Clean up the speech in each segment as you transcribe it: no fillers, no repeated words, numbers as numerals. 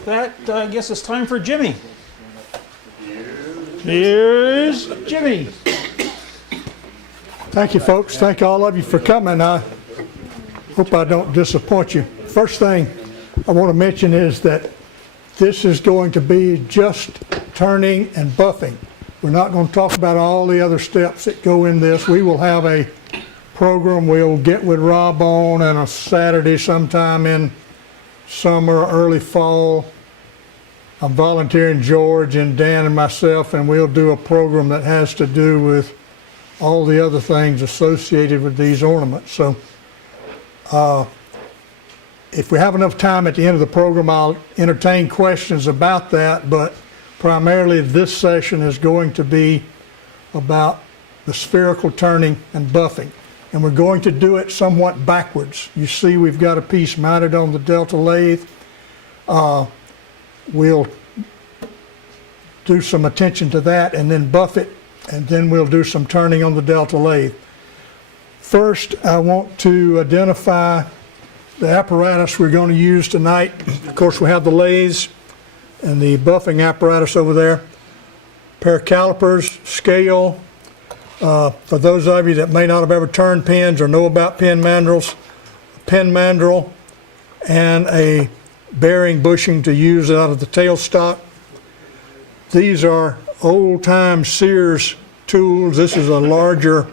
with that, I guess it's time for Jimmy. Here's Jimmy. Thank you, folks. Thank all of you for coming. I hope I don't disappoint you. First thing I want to mention is that this is going to be just turning and buffing. We're not going to talk about all the other steps that go in this. We will have a program we'll get with Rob on a Saturday sometime in summer, early fall. I'm volunteering George and Dan and myself, and we'll do a program that has to do with all the other things associated with these ornaments. So if we have enough time at the end of the program, I'll entertain questions about that, but primarily this session is going to be about the spherical turning and buffing. And we're going to do it somewhat backwards. You see we've got a piece mounted on the Delta lathe. We'll do some attention to that and then buff it, and then we'll do some turning on the Delta lathe. First, I want to identify the apparatus we're going to use tonight. Of course, we have the lathes and the buffing apparatus over there. A pair of calipers, scale. For those of you that may not have ever turned pens or know about pen mandrels, a pen mandrel and a bearing bushing to use out of the tailstock. These are old-time Sears tools. This is a larger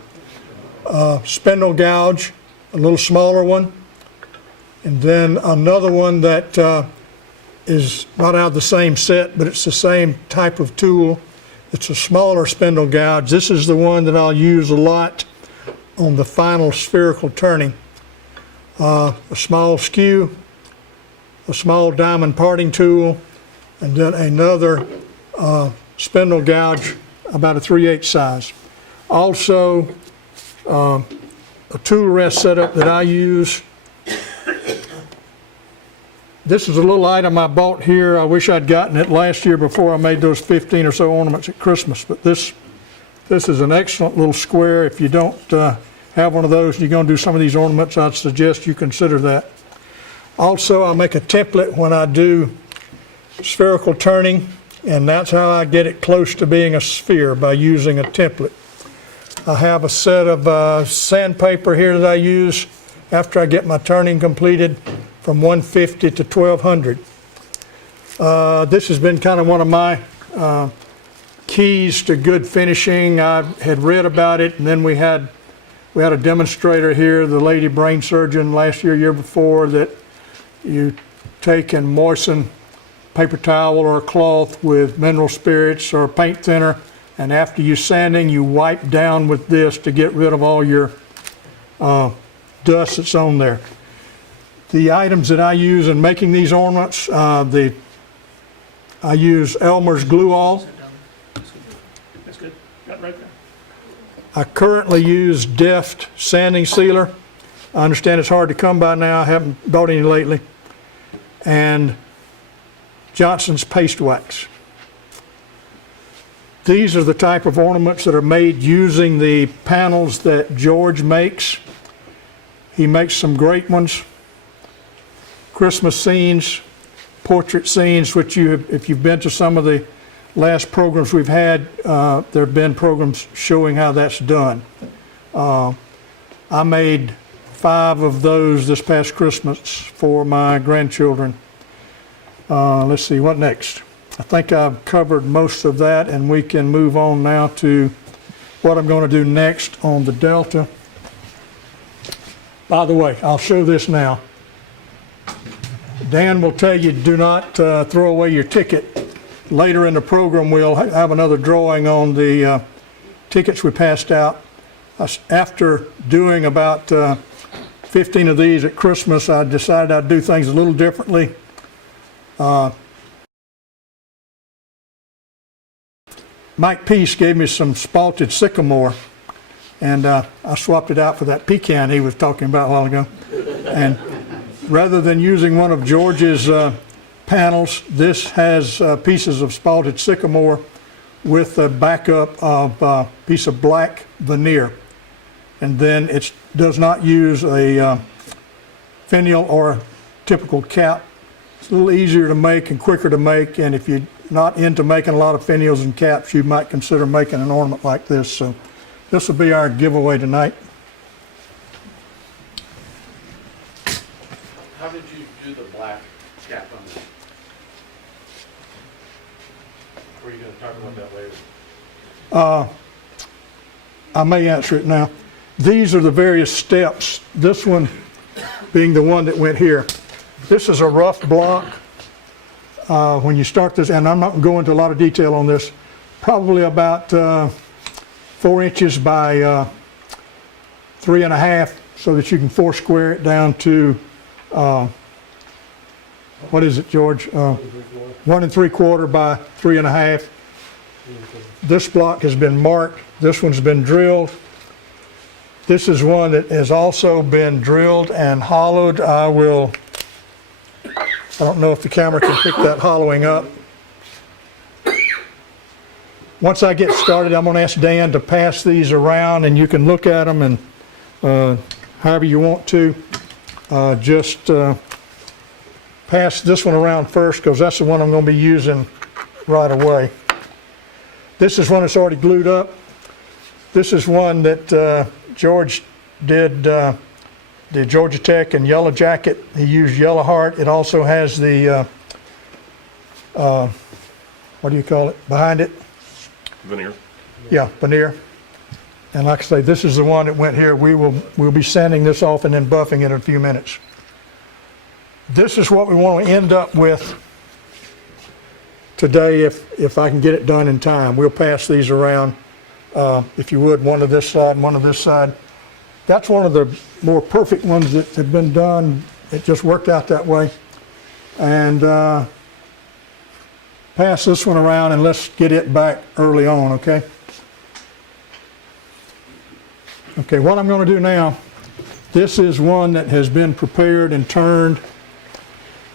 spindle gouge, a little smaller one, and then another one that is not out of the same set, but it's the same type of tool. It's a smaller spindle gouge. This is the one that I'll use a lot on the final spherical turning. A small skew, a small diamond parting tool, and then another spindle gouge about a 3/8 size. Also, a tool rest setup that I use. This is a little item I bought here. I wish I'd gotten it last year before I made those 15 or so ornaments at Christmas, but this is an excellent little square. If you don't have one of those and you're going to do some of these ornaments, I'd suggest you consider that. Also, I'll make a template when I do spherical turning, and that's how I get it close to being a sphere, by using a template. I have a set of sandpaper here that I use after I get my turning completed, from 150 to 1200. This has been kind of one of my keys to good finishing. I had read about it, and then we had a demonstrator here, the lady brain surgeon last year before, that you take and moisten paper towel or a cloth with mineral spirits or paint thinner, and after you sanding, you wipe down with this to get rid of all your dust that's on there. The items that I use in making these ornaments, I use Elmer's glue all. That's good. Got right there. I currently use Deft sanding sealer. I understand it's hard to come by now. I haven't bought any lately. And Johnson's paste wax. These are the type of ornaments that are made using the panels that George makes. He makes some great ones. Christmas scenes, portrait scenes, which if you've been to some of the last programs we've had, there have been programs showing how that's done. I made 5 of those this past Christmas for my grandchildren. Let's see, what next? I think I've covered most of that, and we can move on now to what I'm going to do next on the Delta. By the way, I'll show this now. Dan will tell you, do not throw away your ticket. Later in the program, we'll have another drawing on the tickets we passed out. After doing about 15 of these at Christmas, I decided I'd do things a little differently. Mike Peace gave me some spalted sycamore, and I swapped it out for that pecan he was talking about a while ago. And rather than using one of George's panels, this has pieces of spalted sycamore with a backup of a piece of black veneer. And then it does not use a finial or a typical cap. It's a little easier to make and quicker to make, and if you're not into making a lot of finials and caps, you might consider making an ornament like this. So this will be our giveaway tonight. How did you do the black cap on this? Or are you going to talk about that later? I may answer it now. These are the various steps. This one being the one that went here. This is a rough block. When you start this, and I'm not going to go into a lot of detail on this, probably about 4 inches by 3.5, so that you can 4 square it down to, what is it, George? 1 3/4 by 3.5. This block has been marked. This one's been drilled. This is one that has also been drilled and hollowed. I don't know if the camera can pick that hollowing up. Once I get started, I'm going to ask Dan to pass these around, and you can look at them and however you want to. Just pass this one around first, because that's the one I'm going to be using right away. This is one that's already glued up. This is one that George did the Georgia Tech and Yellow Jacket. He used Yellow Heart. It also has the, what do you call it, behind it? Veneer. Yeah, veneer. And like I say, this is the one that went here. We'll be sanding this off and then buffing it in a few minutes. This is what we want to end up with today if I can get it done in time. We'll pass these around, if you would, one to this side and one to this side. That's one of the more perfect ones that have been done. It just worked out that way. And pass this one around, and let's get it back early on, okay? Okay, what I'm going to do now, this is one that has been prepared and turned,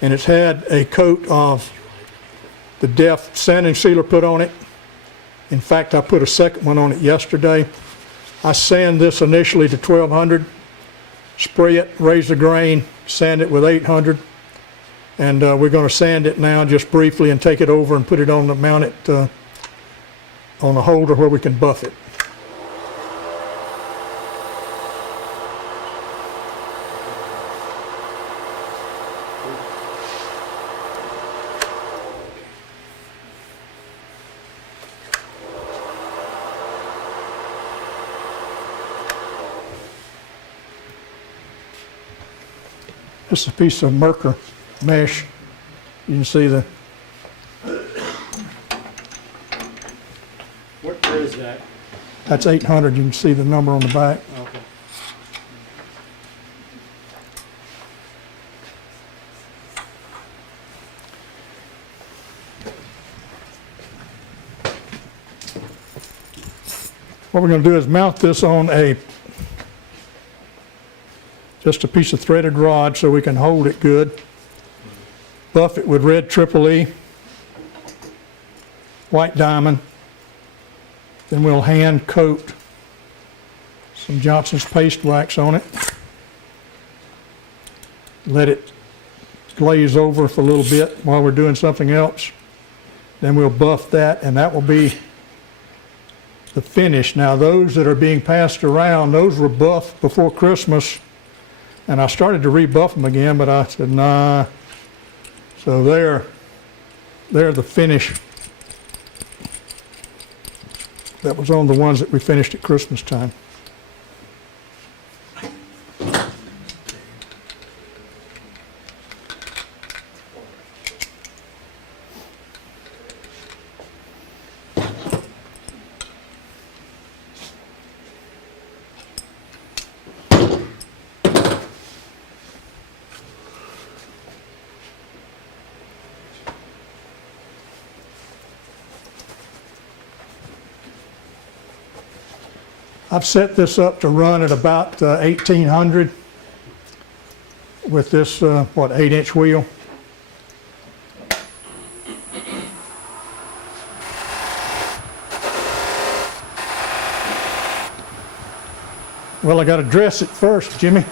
and it's had a coat of the Def sanding sealer put on it. In fact, I put a second one on it yesterday. I sand this initially to 1200, spray it, raise the grain, sand it with 800, and we're going to sand it now just briefly and take it over and put it on the mount it on a holder where we can buff it. This is a piece of Merker mesh. You can see Where is that? that's 800. You can see the number on the back. Okay. What we're going to do is mount this on just a piece of threaded rod so we can hold it good. Buff it with red triple E, white diamond. Then we'll hand coat some Johnson's paste wax on it. Let it glaze over for a little bit while we're doing something else. Then we'll buff that, and that will be the finish. Now, those that are being passed around, those were buffed before Christmas, and I started to rebuff them again, but I said, nah. So they're the finish that was on the ones that we finished at Christmas time. I've set this up to run at about 1800 with this, 8-inch wheel. Well, I got to dress it first, Jimmy.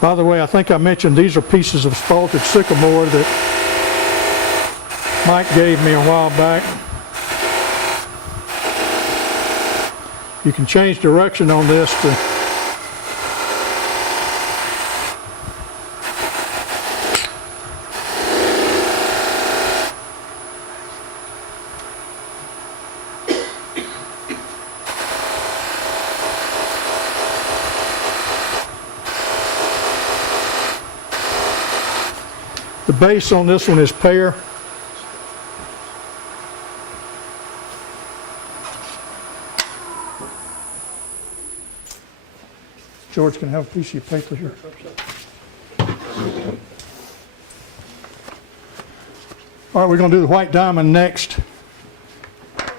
By the way, I think I mentioned these are pieces of spalted sycamore that Mike gave me a while back. You can change direction on this to the base on this one is pear. George, can I have a piece of your paper here? All right, we're going to do the white diamond next.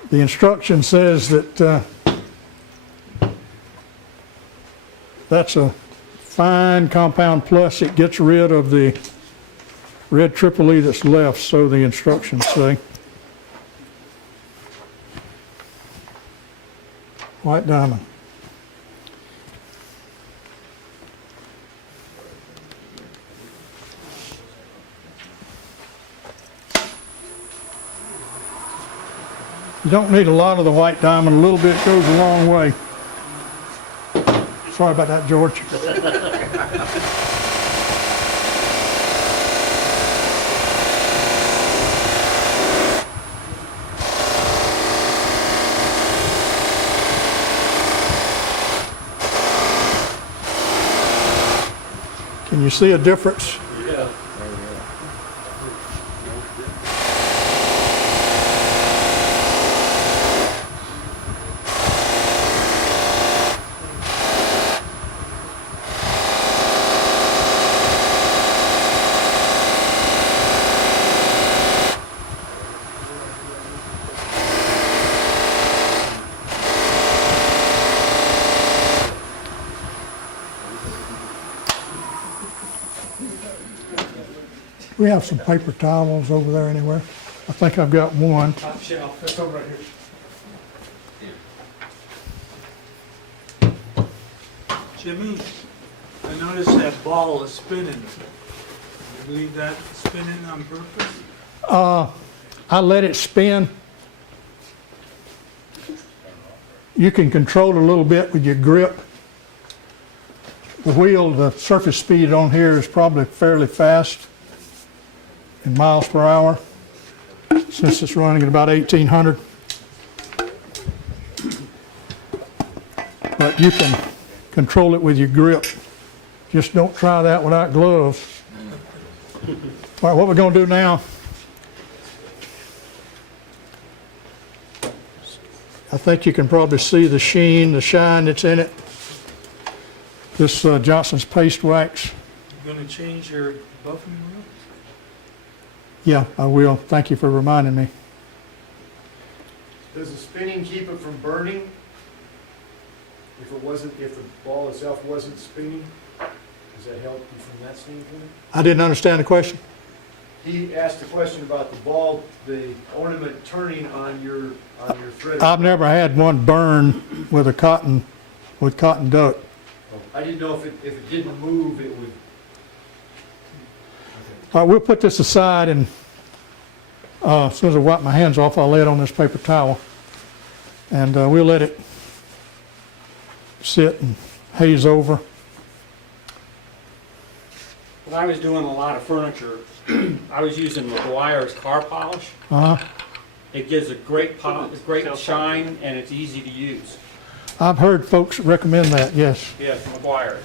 The instruction says that that's a fine compound plus. It gets rid of the red triple E that's left, so the instructions say. White diamond. You don't need a lot of the white diamond. A little bit goes a long way. Sorry about that, George. Can you see a difference? Yeah. We have some paper towels over there anywhere. I think I've got one. Top shelf, that's over right here. Jimmy, I noticed that ball is spinning. You leave that spinning on purpose? I let it spin. You can control it a little bit with your grip. The wheel, the surface speed on here is probably fairly fast in miles per hour, since it's running at about 1800. But you can control it with your grip. Just don't try that without gloves. All right, what we're going to do now, I think you can probably see the sheen, the shine that's in it. This Johnson's paste wax. You gonna change your buffing wheel? Yeah, I will. Thank you for reminding me. Does the spinning keep it from burning? If the ball itself wasn't spinning, does that help you from that standpoint? I didn't understand the question. He asked a question about the ball, the ornament turning on your thread. I've never had one burn with cotton duck. I didn't know if it didn't move, it would. All right, we'll put this aside, and as soon as I wipe my hands off, I'll lay it on this paper towel, and we'll let it sit and haze over. When I was doing a lot of furniture, I was using McGuire's car polish. Uh-huh. It gives a great shine, and it's easy to use. I've heard folks recommend that, yes. Yes, McGuire's.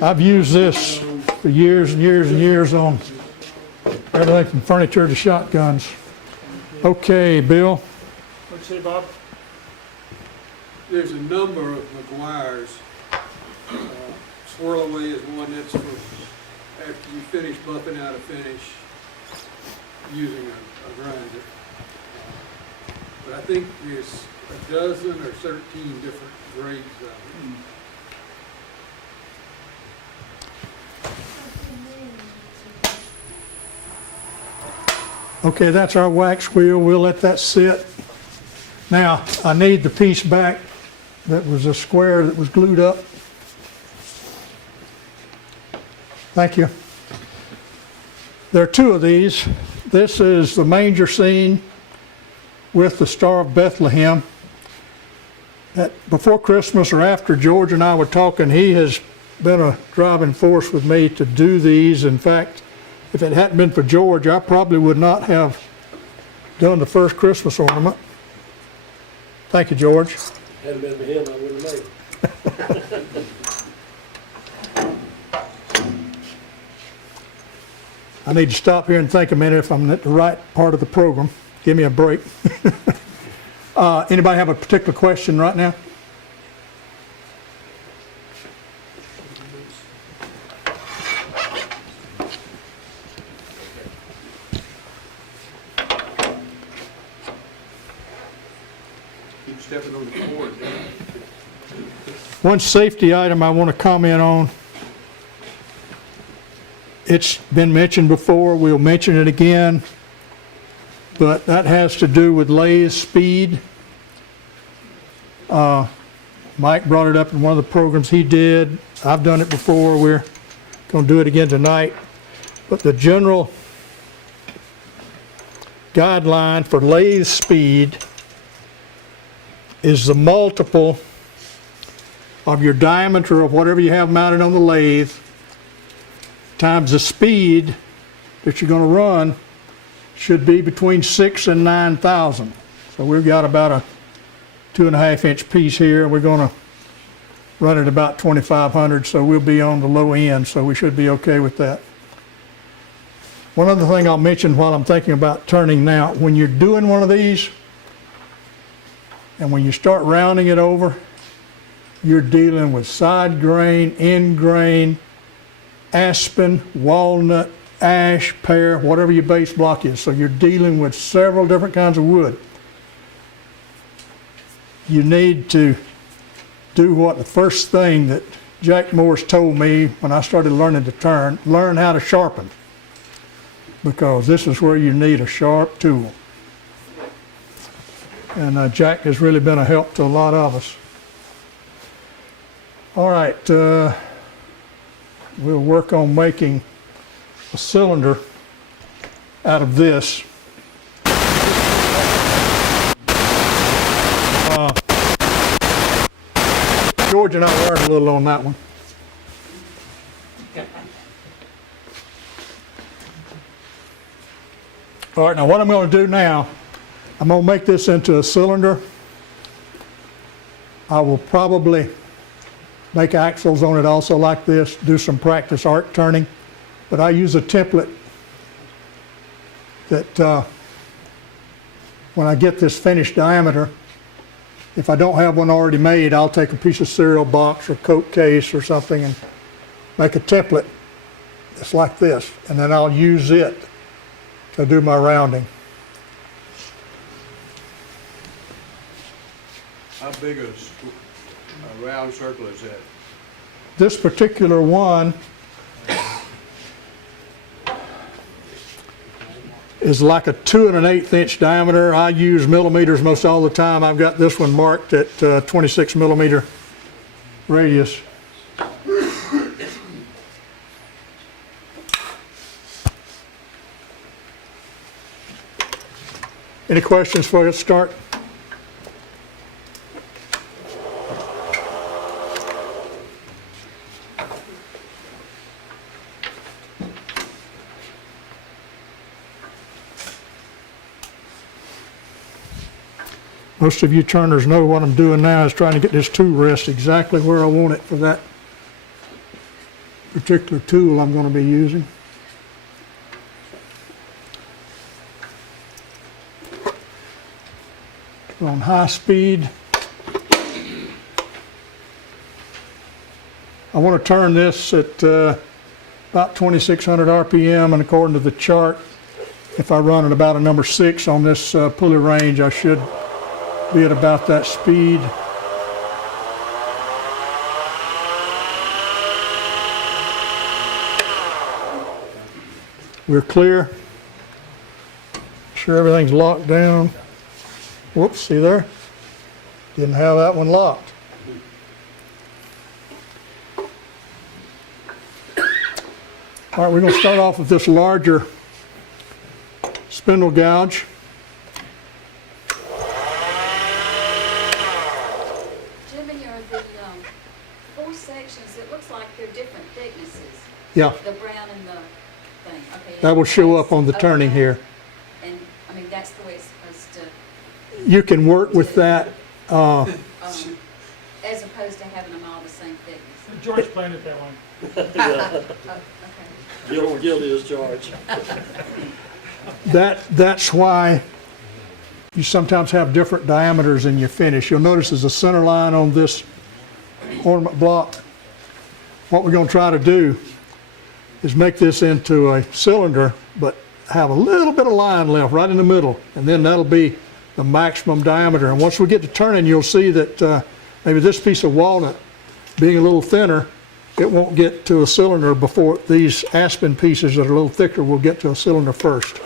I've used this for years and years and years on everything from furniture to shotguns. Okay, Bill. What'd you say, Bob? There's a number of McGuire's. Swirl away is one that's for after you finish buffing out a finish using a grinder. But I think there's a dozen or 13 different grades of it. Okay, that's our wax wheel. We'll let that sit. Now, I need the piece back that was a square that was glued up. Thank you. There are two of these. This is the manger scene with the Star of Bethlehem. Before Christmas or after George and I were talking, he has been a driving force with me to do these. In fact, if it hadn't been for George, I probably would not have done the first Christmas ornament. Thank you, George. Hadn't been for him, I wouldn't have made it. I need to stop here and think a minute if I'm at the right part of the program. Give me a break. Anybody have a particular question right now? Keep stepping on the cord. One safety item I want to comment on. It's been mentioned before, we'll mention it again, but that has to do with lathe speed. Mike brought it up in one of the programs he did. I've done it before. We're going to do it again tonight. But the general guideline for lathe speed is the multiple of your diameter of whatever you have mounted on the lathe times the speed that you're going to run should be between 6,000 and 9,000. So we've got about a 2.5 inch piece here. We're going to run it about 2,500, so we'll be on the low end, so we should be okay with that. One other thing I'll mention while I'm thinking about turning now, when you're doing one of these and when you start rounding it over, you're dealing with side grain, end grain, aspen, walnut, ash, pear, whatever your base block is. So you're dealing with several different kinds of wood. You need to do what the first thing that Jack Morris told me when I started learning to turn, learn how to sharpen, because this is where you need a sharp tool. And Jack has really been a help to a lot of us. All right, we'll work on making a cylinder out of this. George and I learned a little on that one. All right, now what I'm going to do now, I'm going to make this into a cylinder. I will probably make axles on it also like this, do some practice arc turning, but I use a template that when I get this finished diameter, if I don't have one already made, I'll take a piece of cereal box or Coke case or something and make a template that's like this, and then I'll use it to do my rounding. How big a round circle is that? This particular one is like a 2 1/8 inch diameter. I use millimeters most all the time. I've got this one marked at 26 millimeter radius. Any questions before we start? Most of you turners know what I'm doing now is trying to get this tool rest exactly where I want it for that particular tool I'm going to be using. We're on high speed. I want to turn this at about 2,600 RPM, and according to the chart, if I run at about a number 6 on this pulley range, I should be at about that speed. We're clear. Sure everything's locked down. Whoops, see there? Didn't have that one locked. All right, we're going to start off with this larger spindle gouge. Jimmy, are the four sections, it looks like they're different thicknesses, Yeah, the brown and the thing, okay. that will show up on the turning Okay. here. And, I mean, that's the way it's supposed to, You can work with that. as opposed to having them all the same thickness. George planned it that way. Oh, okay. Guilty as charged. That's why you sometimes have different diameters in your finish. You'll notice there's a center line on this ornament block. What we're going to try to do is make this into a cylinder, but have a little bit of line left right in the middle, and then that'll be the maximum diameter. And once we get to turning, you'll see that maybe this piece of walnut, being a little thinner, it won't get to a cylinder before these aspen pieces that are a little thicker will get to a cylinder first.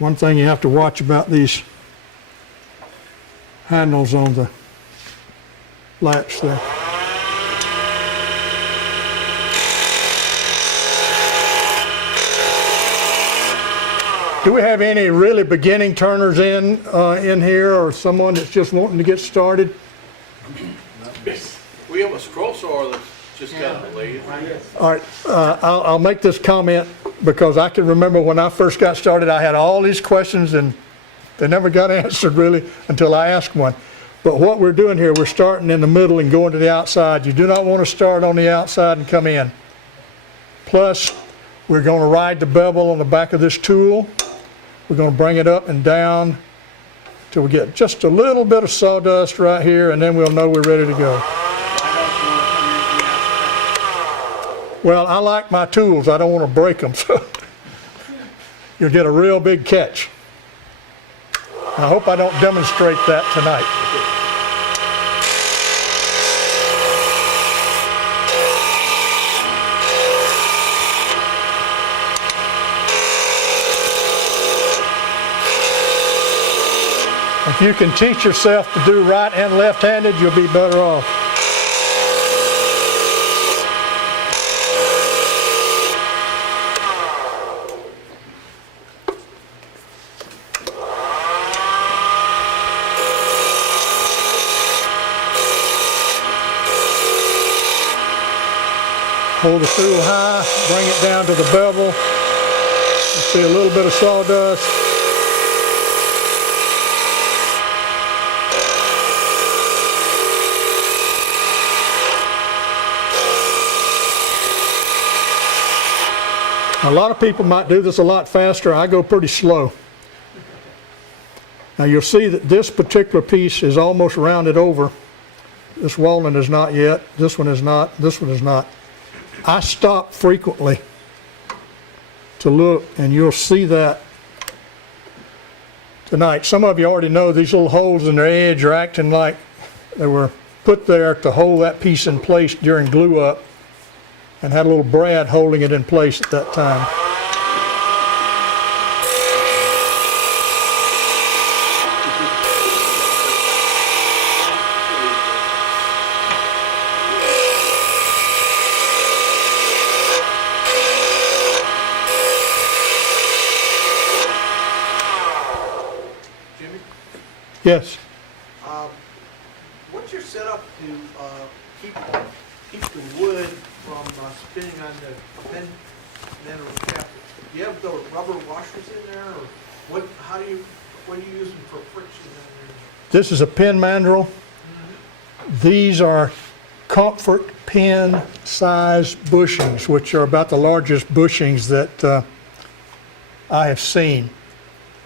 One thing you have to watch about these handles on the latch there. Do we have any really beginning turners in here, or someone that's just wanting to get started? We have a scroll saw that's just got a lathe. All right, I'll make this comment because I can remember when I first got started, I had all these questions and they never got answered really until I asked one. But what we're doing here, we're starting in the middle and going to the outside. You do not want to start on the outside and come in. Plus, we're going to ride the bevel on the back of this tool. We're going to bring it up and down till we get just a little bit of sawdust right here, and then we'll know we're ready to go. Well, I like my tools. I don't want to break them, so you'll get a real big catch. I hope I don't demonstrate that tonight. If you can teach yourself to do right and left-handed, you'll be better off. Hold the tool high, bring it down to the bevel. You see a little bit of sawdust. A lot of people might do this a lot faster. I go pretty slow. Now you'll see that this particular piece is almost rounded over. This walnut is not yet. This one is not. This one is not. I stop frequently to look, and you'll see that tonight. Some of you already know these little holes in their edge are acting like they were put there to hold that piece in place during glue up, and had a little brad holding it in place at that time. Jimmy, Yes. what's your setup to keep the wood from spinning on the pen mantle cap? Do you have the rubber washers in there, or what are you using for friction in there? This is a pin mandrel. These are comfort pin size bushings, which are about the largest bushings that I have seen.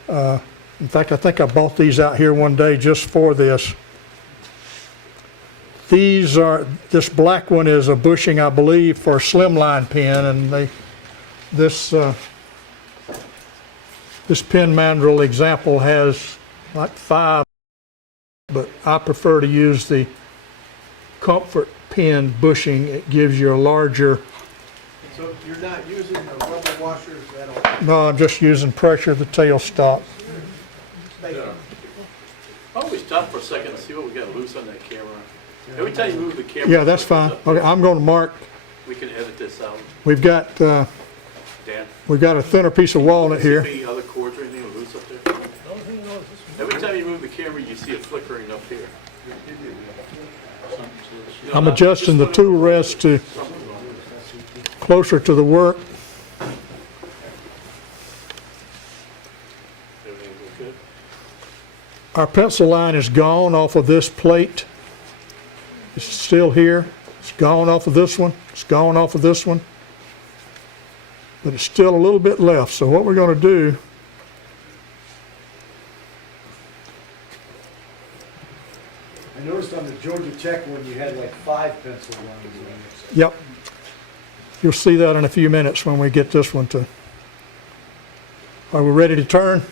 In fact, I think I bought these out here one day just for this. This black one is a bushing, I believe, for a slimline pin, and this pin mandrel example has like 5, but I prefer to use the comfort pin bushing. It gives you a larger. So you're not using the rubber washers at all? No, I'm just using pressure of the tailstock. Thank you. Probably up for a second and see what we got loose on that camera? Every time you move the camera. Yeah, that's fine. Okay, I'm going to mark, We can edit this out, we've got Dan. a thinner piece of walnut here. Any other cords or anything loose up there? Every time you move the camera, you see it flickering up here. No, I'm not- adjusting the just tool rest to closer to the work. Everything good? Our pencil line is gone off of this plate. It's still here. It's gone off of this one. It's gone off of this one. But it's still a little bit left. So what we're going to do, I noticed on the Georgia Tech one, you had like 5 pencil lines in it. yep. You'll see that in a few minutes when we get this one to. Are we ready to turn?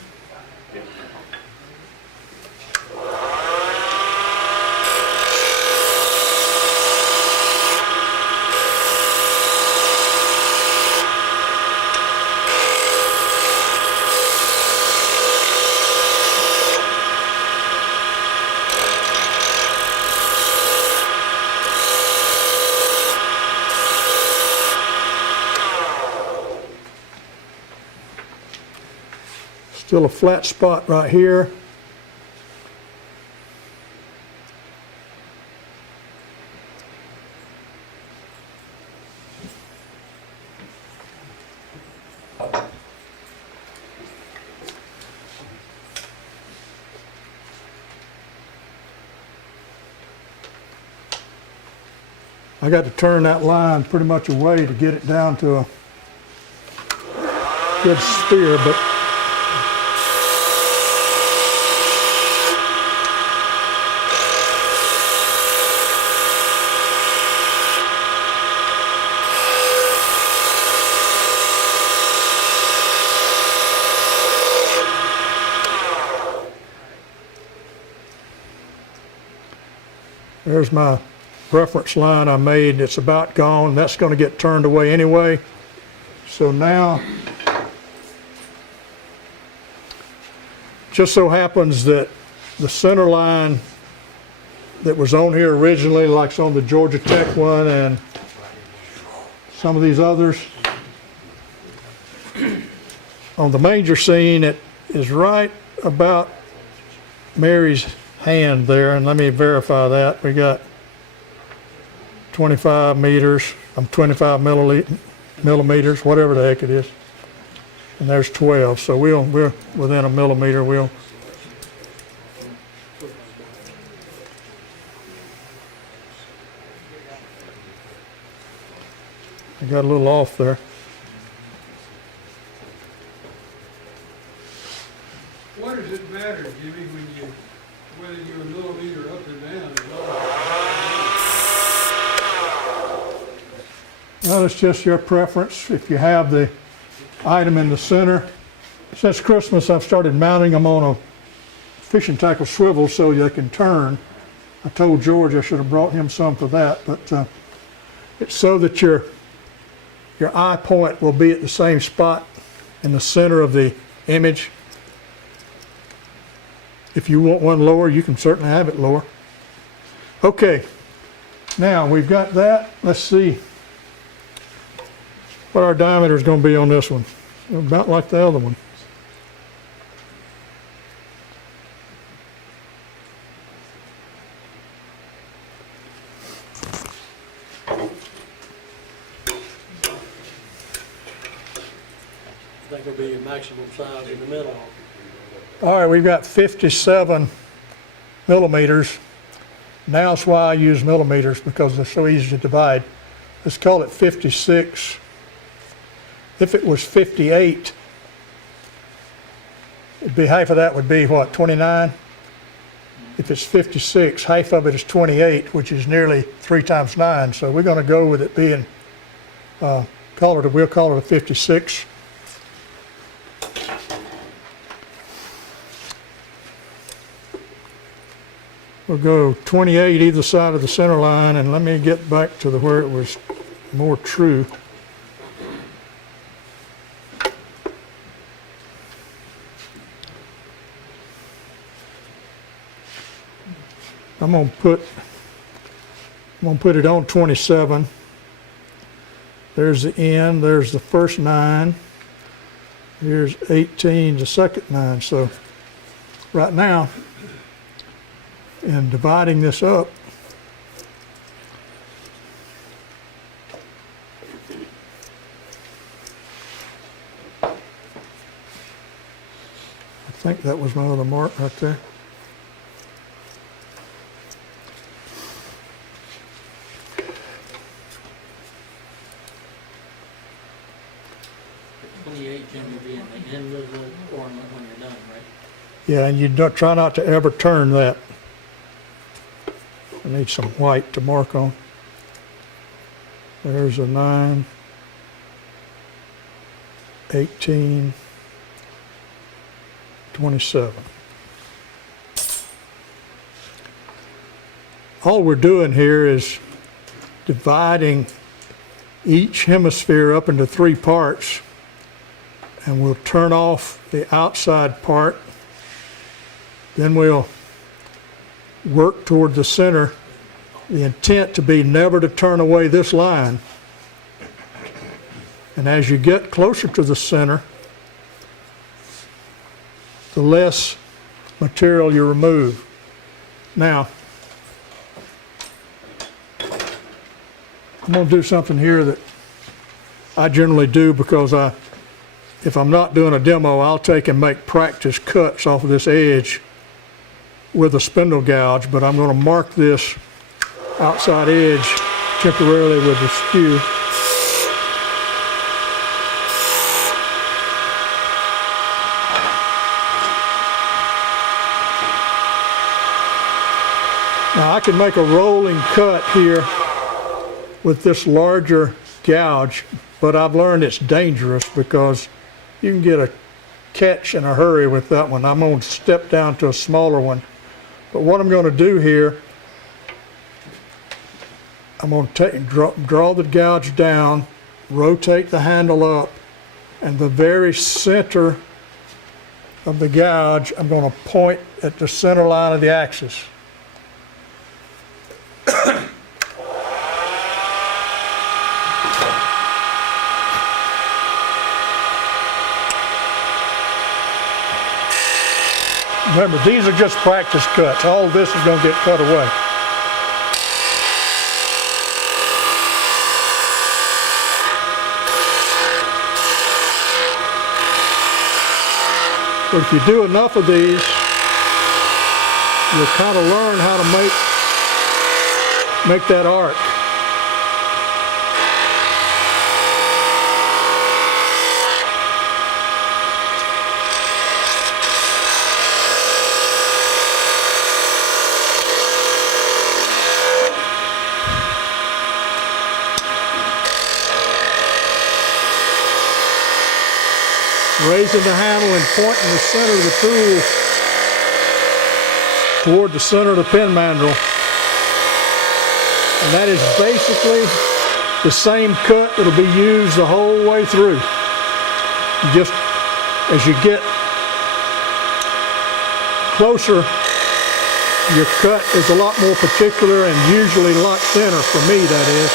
Still a flat spot right here. I got to turn that line pretty much away to get it down to a good sphere, but there's my reference line I made. It's about gone. That's going to get turned away anyway. So now, just so happens that the center line that was on here originally, like it's on the Georgia Tech one and some of these others, on the manger scene, it is right about Mary's hand there, and let me verify that. We got 25 meters, 25 millimeters, whatever the heck it is. And there's 12, so we're within a millimeter. I got a little off there. What does it matter, Jimmy, whether you're a millimeter up or down? Well, it's just your preference. If you have the item in the center. Since Christmas, I've started mounting them on a fishing tackle swivel so they can turn. I told George I should have brought him some for that, but it's so that your eye point will be at the same spot in the center of the image. If you want one lower, you can certainly have it lower. Okay, now we've got that. Let's see what our diameter is going to be on this one. About like the other one. I think it'll be your maximum size in the middle. All right, we've got 57 millimeters. Now that's why I use millimeters, because they're so easy to divide. Let's call it 56. If it was 58, it'd be half of that would be what, 29? If it's 56, half of it is 28, which is nearly 3 times 9. So we're going to go with it being, we'll call it a 56. We'll go 28 either side of the center line, and let me get back to where it was more true. I'm gonna put it on 27. There's the end, there's the first 9. Here's 18, the second 9. So right now, in dividing this up, I think that was my other mark right there. Jim, you'll be in the end of the ornament when you're done, right? Yeah, and you don't, try not to ever turn that. I need some white to mark on. There's a 9, 18, 27. All we're doing here is dividing each hemisphere up into 3 parts. And we'll turn off the outside part. Then we'll work toward the center. The intent to be never to turn away this line. And as you get closer to the center, the less material you remove. Now, I'm going to do something here that I generally do because if I'm not doing a demo, I'll take and make practice cuts off of this edge with a spindle gouge, but I'm going to mark this outside edge temporarily with the skew. Now I can make a rolling cut here with this larger gouge, but I've learned it's dangerous because you can get a catch in a hurry with that one. I'm going to step down to a smaller one. But what I'm going to do here, I'm going to draw the gouge down, rotate the handle up, and the very center of the gouge, I'm going to point at the center line of the axis. Remember, these are just practice cuts. All of this is going to get cut away. But if you do enough of these, you'll kind of learn how to make that arc. Raising the handle and pointing the center of the tool toward the center of the pin mandrel. And that is basically the same cut that'll be used the whole way through. Just as you get closer, your cut is a lot more particular and usually a lot thinner, for me that is.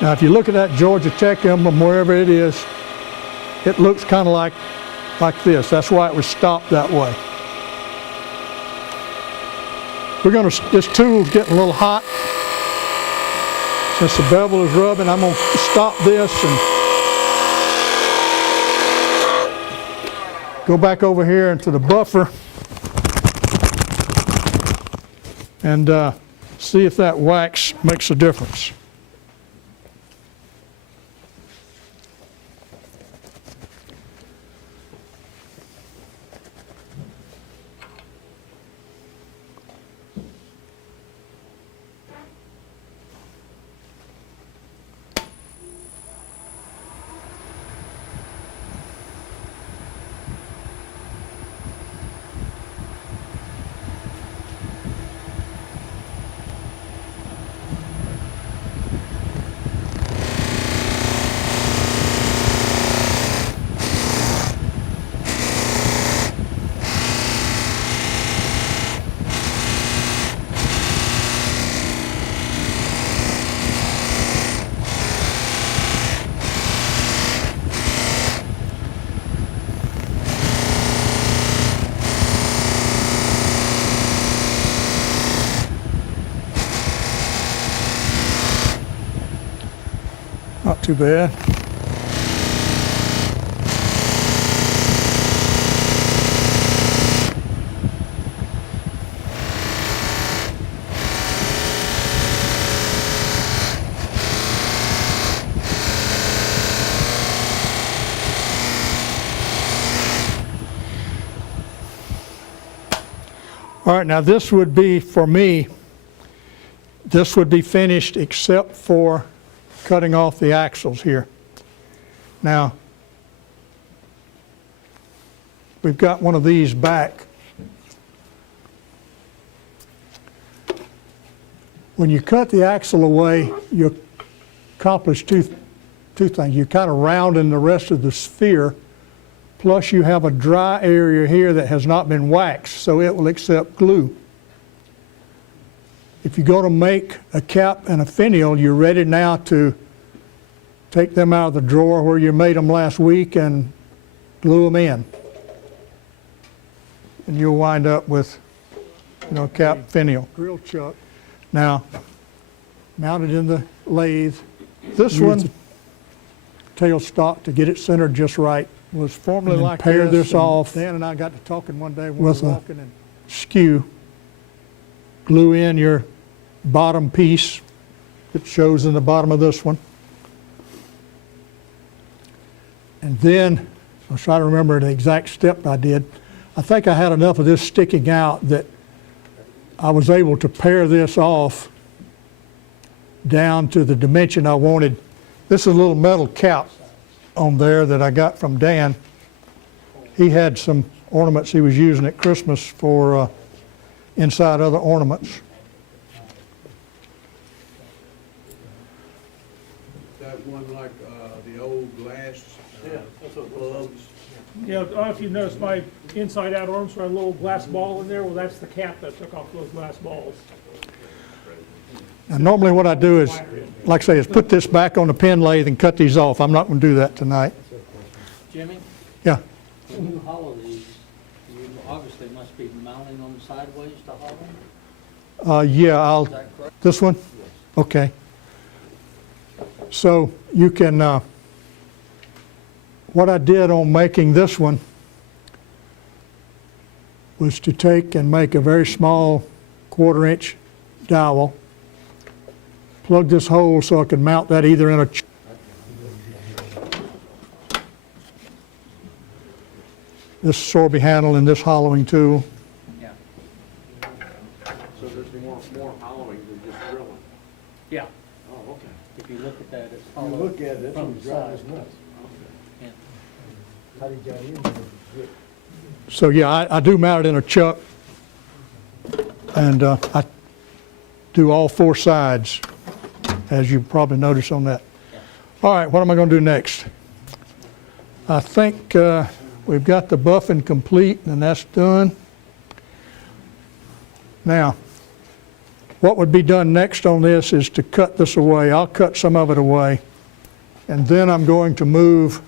Now, if you look at that Georgia Tech emblem, wherever it is, it looks kind of like this. That's why it was stopped that way. This tool's getting a little hot. Since the bevel is rubbing, I'm going to stop this and go back over here into the buffer and see if that wax makes a difference. too bad. All right, now this would be, for me, this would be finished except for cutting off the axles here. Now, we've got one of these back. When you cut the axle away, you accomplish two things. You kind of rounding the rest of the sphere, plus you have a dry area here that has not been waxed, so it will accept glue. If you go to make a cap and a finial, you're ready now to take them out of the drawer where you made them last week and glue them in. And you'll wind up with, you know, cap finial. Drill chuck. Now, mounted in the lathe. This one, tailstock to get it centered just right. Was formerly like pair this off. Dan and I got to talking one day when we were walking and skew. Glue in your bottom piece. It shows in the bottom of this one. And then, I was trying to remember the exact step I did. I think I had enough of this sticking out that I was able to pare this off down to the dimension I wanted. This is a little metal cap on there that I got from Dan. He had some ornaments he was using at Christmas for inside other ornaments. That one like the old glass bulbs. Yeah, I don't know if you noticed my inside out arms had a little glass ball in there. Well, that's the cap that took off those glass balls. Now, normally what I do is, like I say, is put this back on the pen lathe and cut these off. I'm not going to do that tonight. Jimmy, Yeah. when you hollow these, you obviously must be mounting them sideways to hollow them? Yeah, Is that correct? this one? Okay. So you can, what I did on making this one was to take and make a very small 1/4 inch dowel, plug this hole so I can mount that either in a this Sorby handle and this hollowing tool. Yeah. So there's more hollowing than just drilling? Yeah, Oh, okay. if you look at that, it's You hollow look at it, that's from what the drives side. us nuts. Yeah. How do you get in there? So yeah, I do mount it in a chuck, and I do all 4 sides, as you probably notice on that. All right, what am I going to do next? I think we've got the buffing complete, and that's done. Now, what would be done next on this is to cut this away. I'll cut some of it away, and then I'm going to move.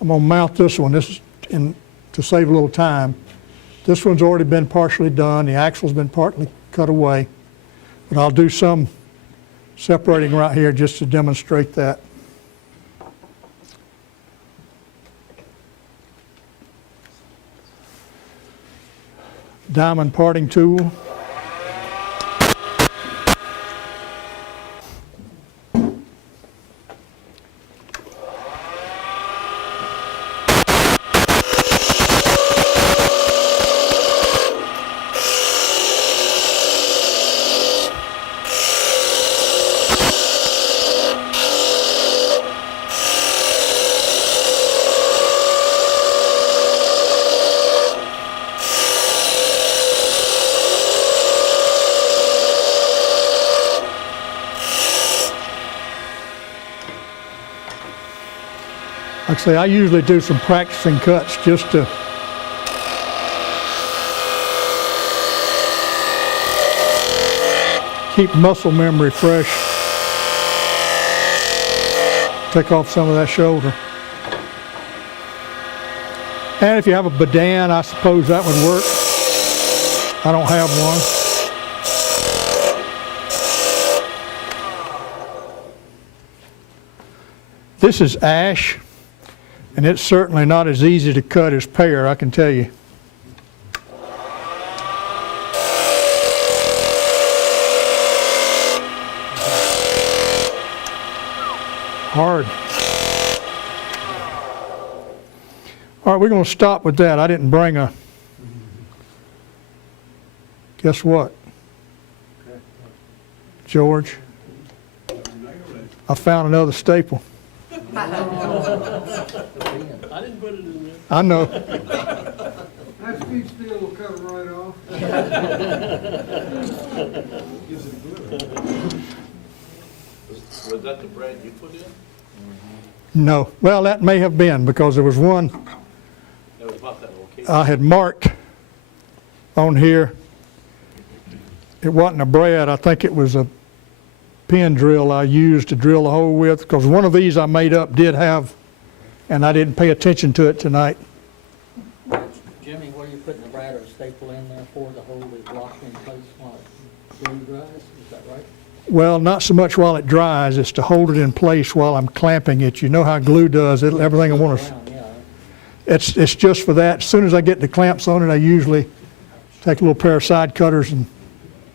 I'm going to mount this one. This is to save a little time. This one's already been partially done. The axle's been partly cut away, but I'll do some separating right here just to demonstrate that. Diamond parting tool. Like I say, I usually do some practicing cuts just to keep muscle memory fresh. Take off some of that shoulder. And if you have a badan, I suppose that would work. I don't have one. This is ash, and it's certainly not as easy to cut as pear, I can tell you. Hard. All right, we're going to stop with that. I didn't bring a, guess what? George, I found another staple. I didn't put it in there. I know. That speed steel will cut it right off. Was that the brand you put in? No. Well, that may have been because there was one That was about that location. I had marked on here. It wasn't a brad. I think it was a pin drill I used to drill the hole with, because one of these I made up did have, and I didn't pay attention to it tonight. Jimmy, what are you putting the brad or staple in there for, the hole is locked in place while it glue dries, is that right? Well, not so much while it dries, it's to hold it in place while I'm clamping it. You know how glue does, everything I want to, Around, yeah. it's just for that. As soon as I get the clamps on it, I usually take a little pair of side cutters and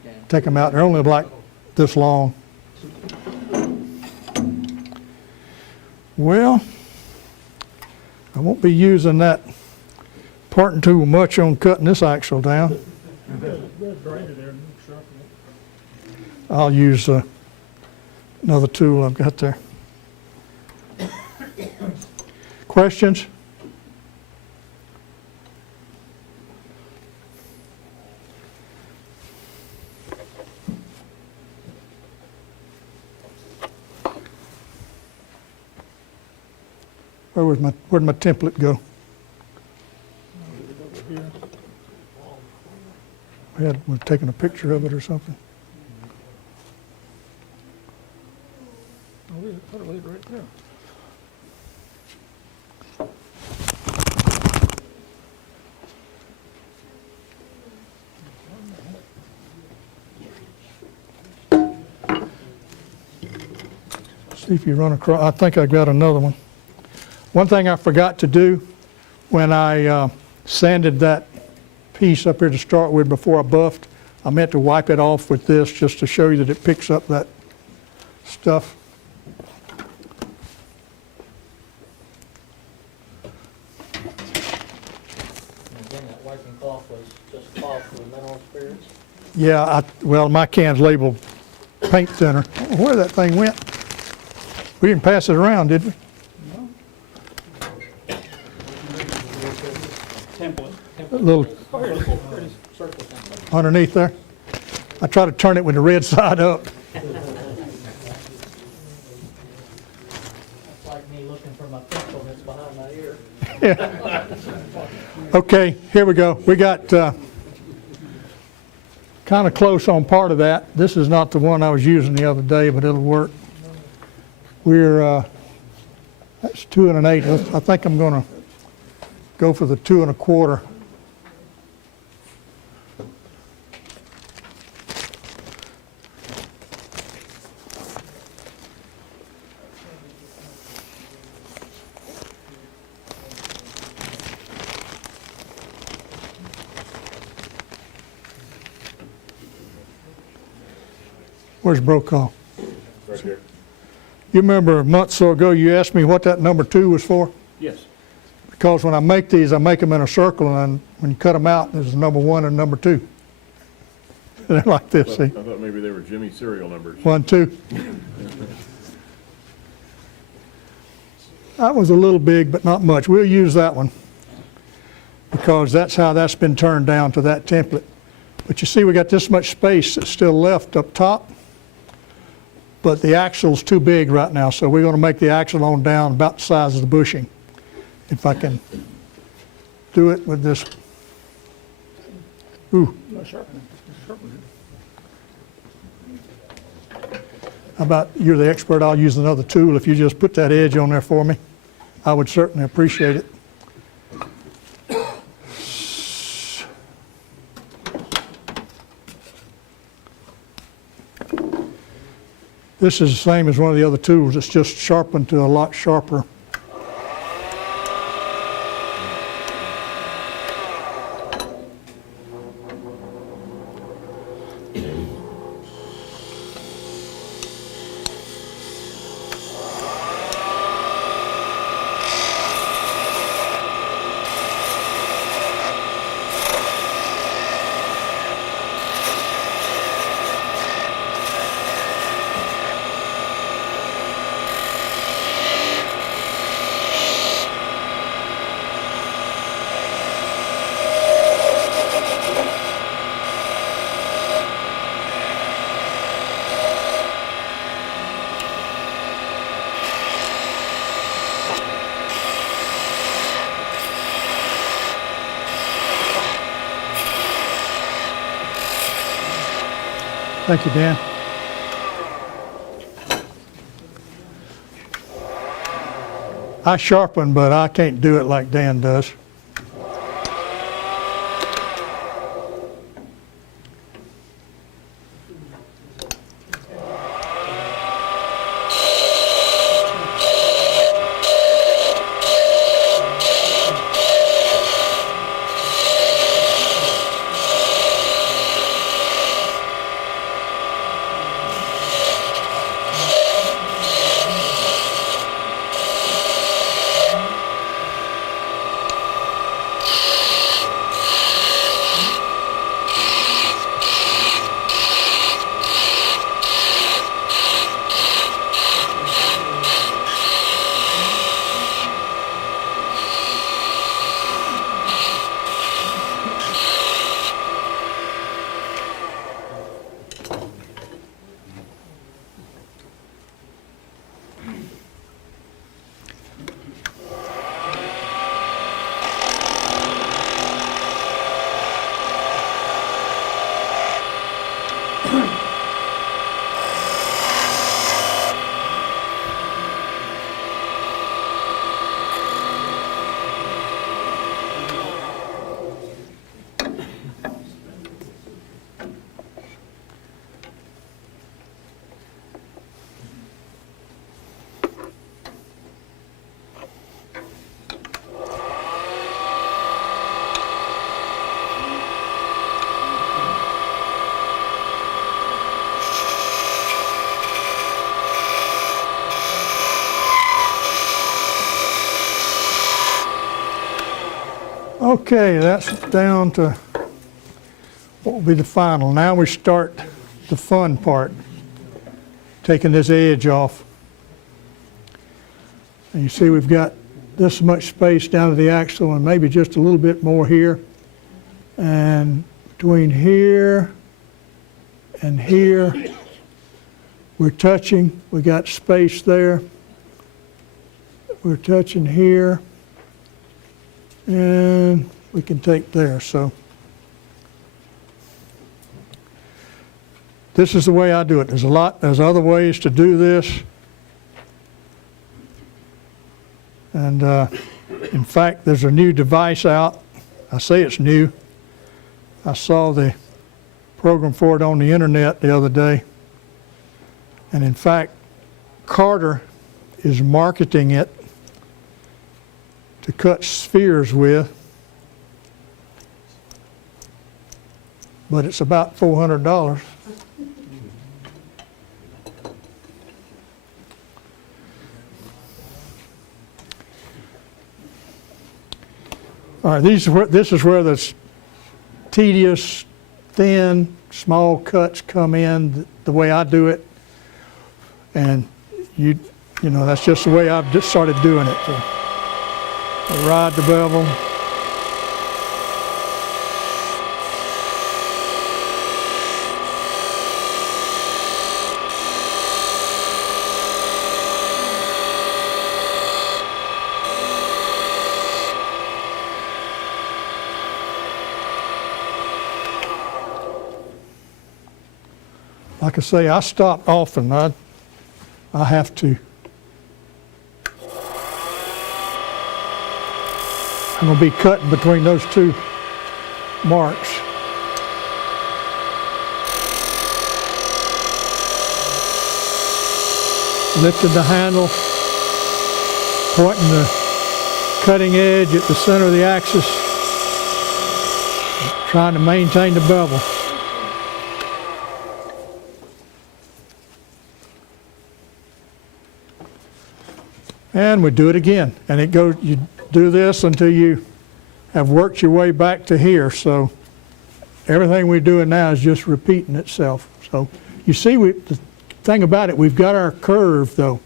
Okay. take them out. They're only like this long. Well, I won't be using that parting tool much on cutting this axle down. Red grinder there, and sharpen it. I'll use another tool I've got there. Questions? Where'd my template go? We're taking a picture of it or something. I'll leave it, put it right there. See if you run across, I think I got another one. One thing I forgot to do when I sanded that piece up here to start with before I buffed, I meant to wipe it off with this just to show you that it picks up that stuff. And again, that wiping cloth was just cloth with mineral spirits? Yeah, well, my can's labeled paint thinner. I don't know where that thing went. We didn't pass it around, did we? Template. A little Oh, here it is. Here it is. Circle template. underneath there. I try to turn it with the red side up. That's like me looking for my pencil that's behind my ear. Okay, here we go. We got kind of close on part of that. This is not the one I was using the other day, but it'll work. We're, that's 2 1/8. I think I'm going to go for the 2 1/4. Where's Brokaw? Right here. You remember a month or so ago you asked me what that number 2 was for? Yes. Because when I make these, I make them in a circle, and when you cut them out, there's number 1 and number 2. They're like this, see? I thought maybe they were Jimmy's serial numbers. 1, 2. That was a little big, but not much. We'll use that one because that's how that's been turned down to that template. But you see, we got this much space that's still left up top, but the axle's too big right now, so we're going to make the axle on down about the size of the bushing. If I can do it with this. Ooh. Sharpen it. Sharpen it. How about, you're the expert, I'll use another tool. If you just put that edge on there for me, I would certainly appreciate it. This is the same as one of the other tools. It's just sharpened to a lot sharper. Thank you, Dan. I sharpen, but I can't do it like Dan does. Okay, that's down to what will be the final. Now we start the fun part, taking this edge off. And you see we've got this much space down to the axle and maybe just a little bit more here. And between here and here, we're touching. We got space there. We're touching here. And we can take there. So this is the way I do it. There's other ways to do this. And in fact, there's a new device out. I say it's new. I saw the program for it on the internet the other day. And in fact, Carter is marketing it to cut spheres with, but it's about $400. All right, this is where the tedious, thin, small cuts come in, the way I do it. And you know, that's just the way I've just started doing it. So I ride the bevel. Like I say, I stop often. I have to. I'm going to be cutting between those two marks. lifting the handle, pointing the cutting edge at the center of the axis, trying to maintain the bevel. And we do it again, and it goes, you do this until you have worked your way back to here. So everything we're doing now is just repeating itself. So you see, the thing about it, we've got our curve though,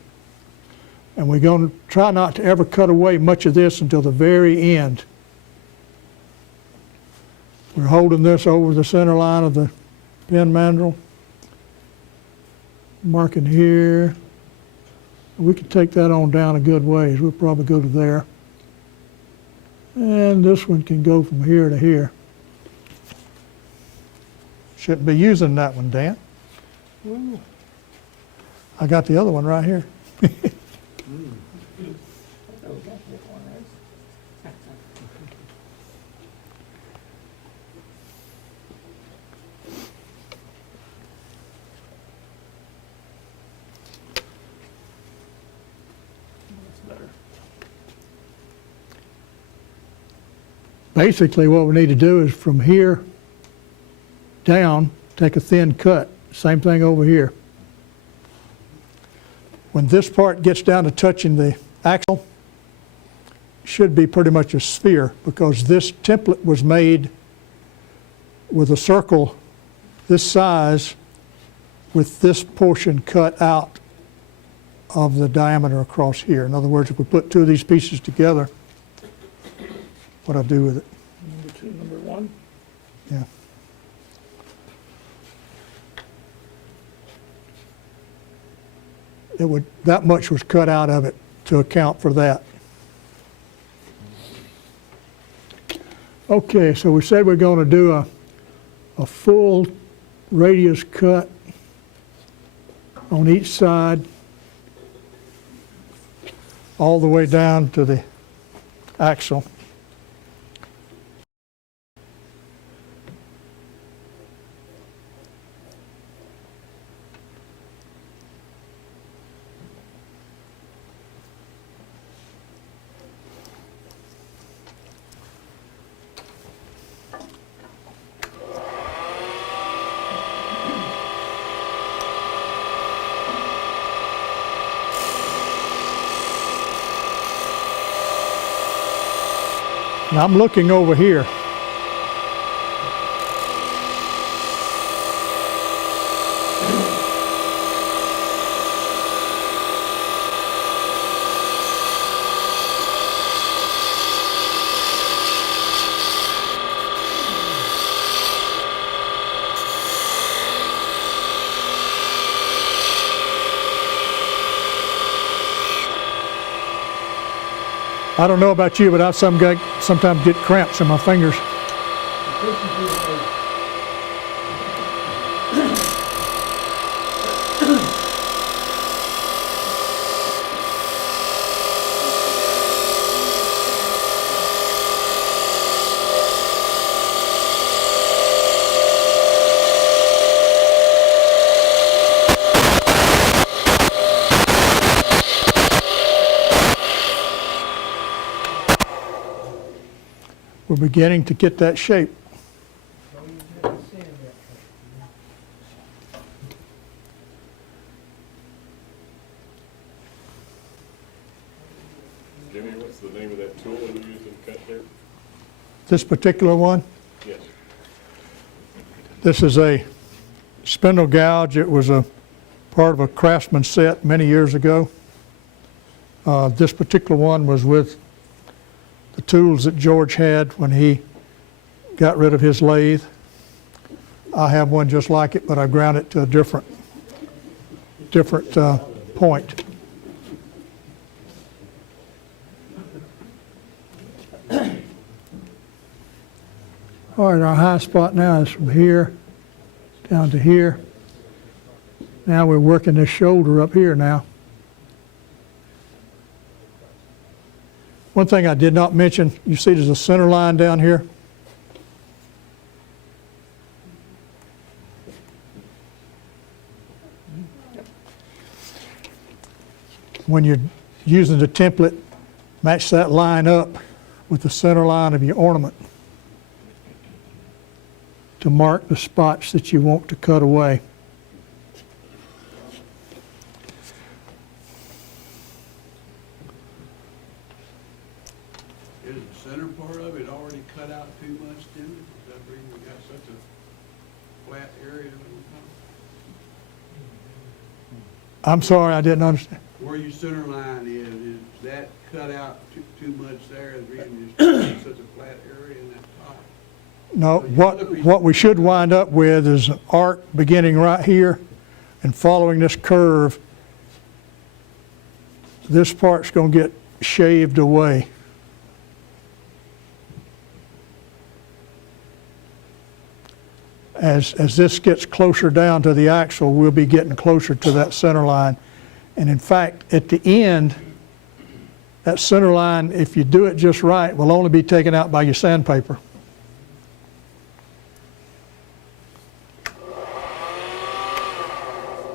and we're going to try not to ever cut away much of this until the very end. We're holding this over the center line of the pen mandrel, marking here. We could take that on down a good ways. We'll probably go to there. And this one can go from here to here. Shouldn't be using that one, Dan. I got the other one right here. Basically, what we need to do is from here down, take a thin cut. Same thing over here. When this part gets down to touching the axle, it should be pretty much a sphere, because this template was made with a circle this size with this portion cut out of the diameter across here. In other words, if we put two of these pieces together, what I do with it. Number 2, number 1. Yeah. It would, that much was cut out of it to account for that. Okay, so we said we're going to do a full radius cut on each side all the way down to the axle. And I'm looking over here. I don't know about you, but I sometimes get cramps in my fingers. We're beginning to get that shape. Jimmy, what's the name of that tool you use to cut there? This particular one, Yes. this is a spindle gouge. It was a part of a Craftsman set many years ago. This particular one was with the tools that George had when he got rid of his lathe. I have one just like it, but I ground it to a different point. All right, our high spot now is from here down to here. Now we're working this shoulder up here now. One thing I did not mention, you see there's a center line down here. when you're using the template, match that line up with the center line of your ornament to mark the spots that you want to cut away. Is the center part of it already cut out too much, Jimmy? Is that the reason we got such a flat area that we I'm sorry, I didn't understand. where your center line is that cut out too much there, the reason you got such a flat area in that top? No, what we should wind up with is an arc beginning right here and following this curve. This part's going to get shaved away. As this gets closer down to the axle, we'll be getting closer to that center line. And in fact, at the end, that center line, if you do it just right, will only be taken out by your sandpaper.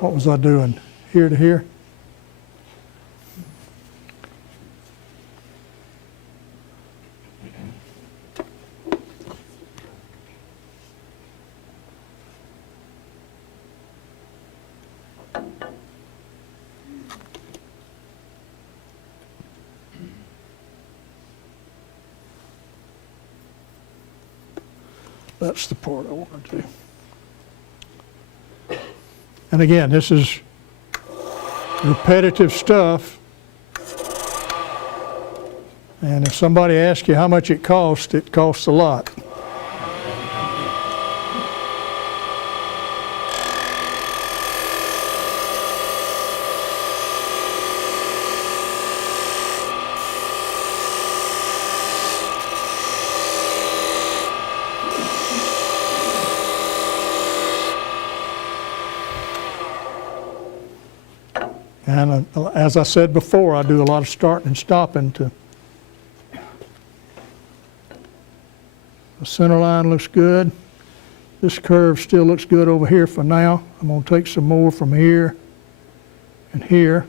What was I doing? Here to here? That's the part I wanted to. And again, this is repetitive stuff. And if somebody asks you how much it costs a lot. And as I said before, I do a lot of starting and stopping to. The center line looks good. This curve still looks good over here for now. I'm going to take some more from here and here.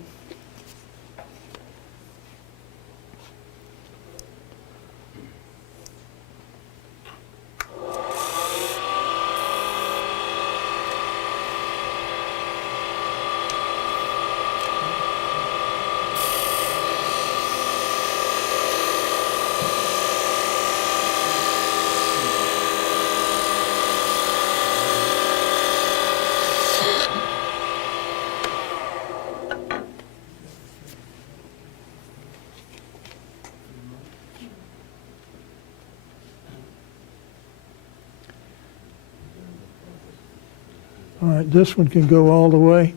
All right, this one can go all the way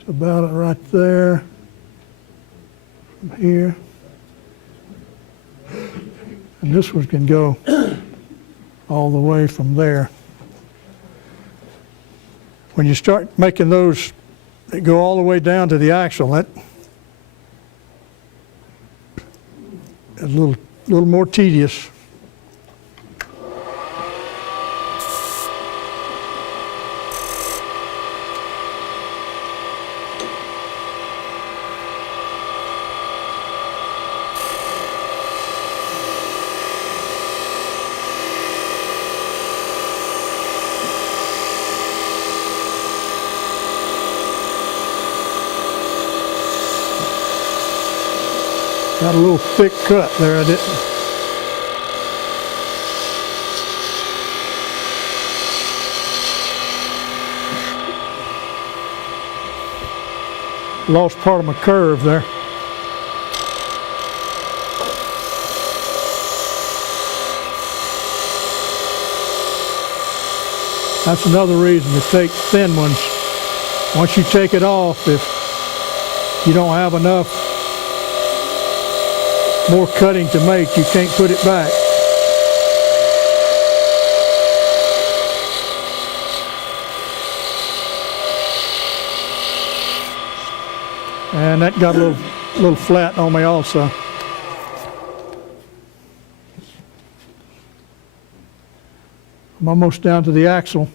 to about it right there, from here. And this one can go all the way from there. When you start making those that go all the way down to the axle, that is a little more tedious. Got a little thick cut there, I didn't. Lost part of my curve there. That's another reason to take thin ones. Once you take it off, if you don't have enough more cutting to make, you can't put it back. And that got a little flat on me also. I'm almost down to the axle,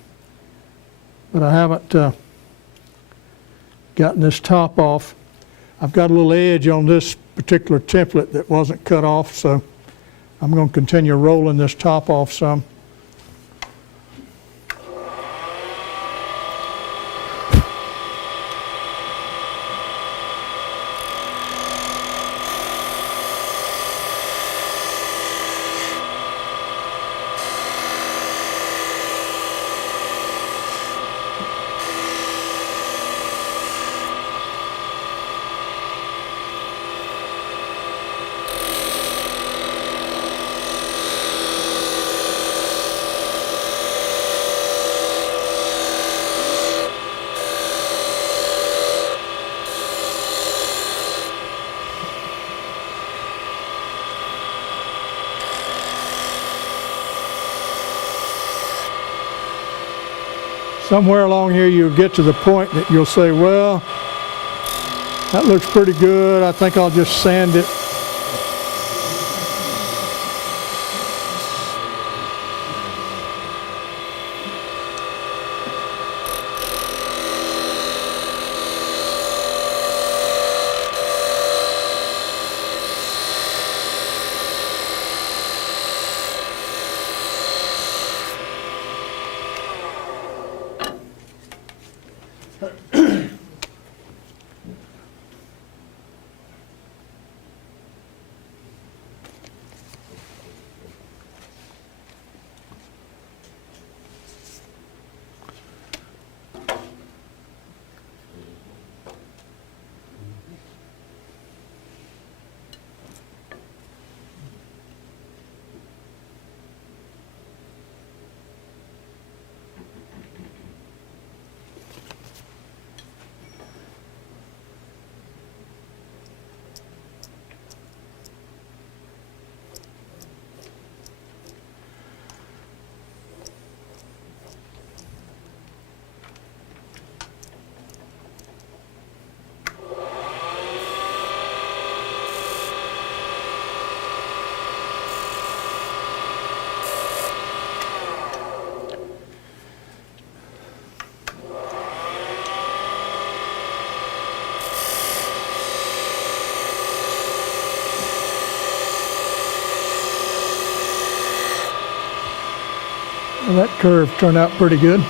but I haven't gotten this top off. I've got a little edge on this particular template that wasn't cut off, so I'm going to continue rolling this top off some. Somewhere along here you'll get to the point that you'll say, well, that looks pretty good. I think I'll just sand it. Well, that curve turned out pretty good.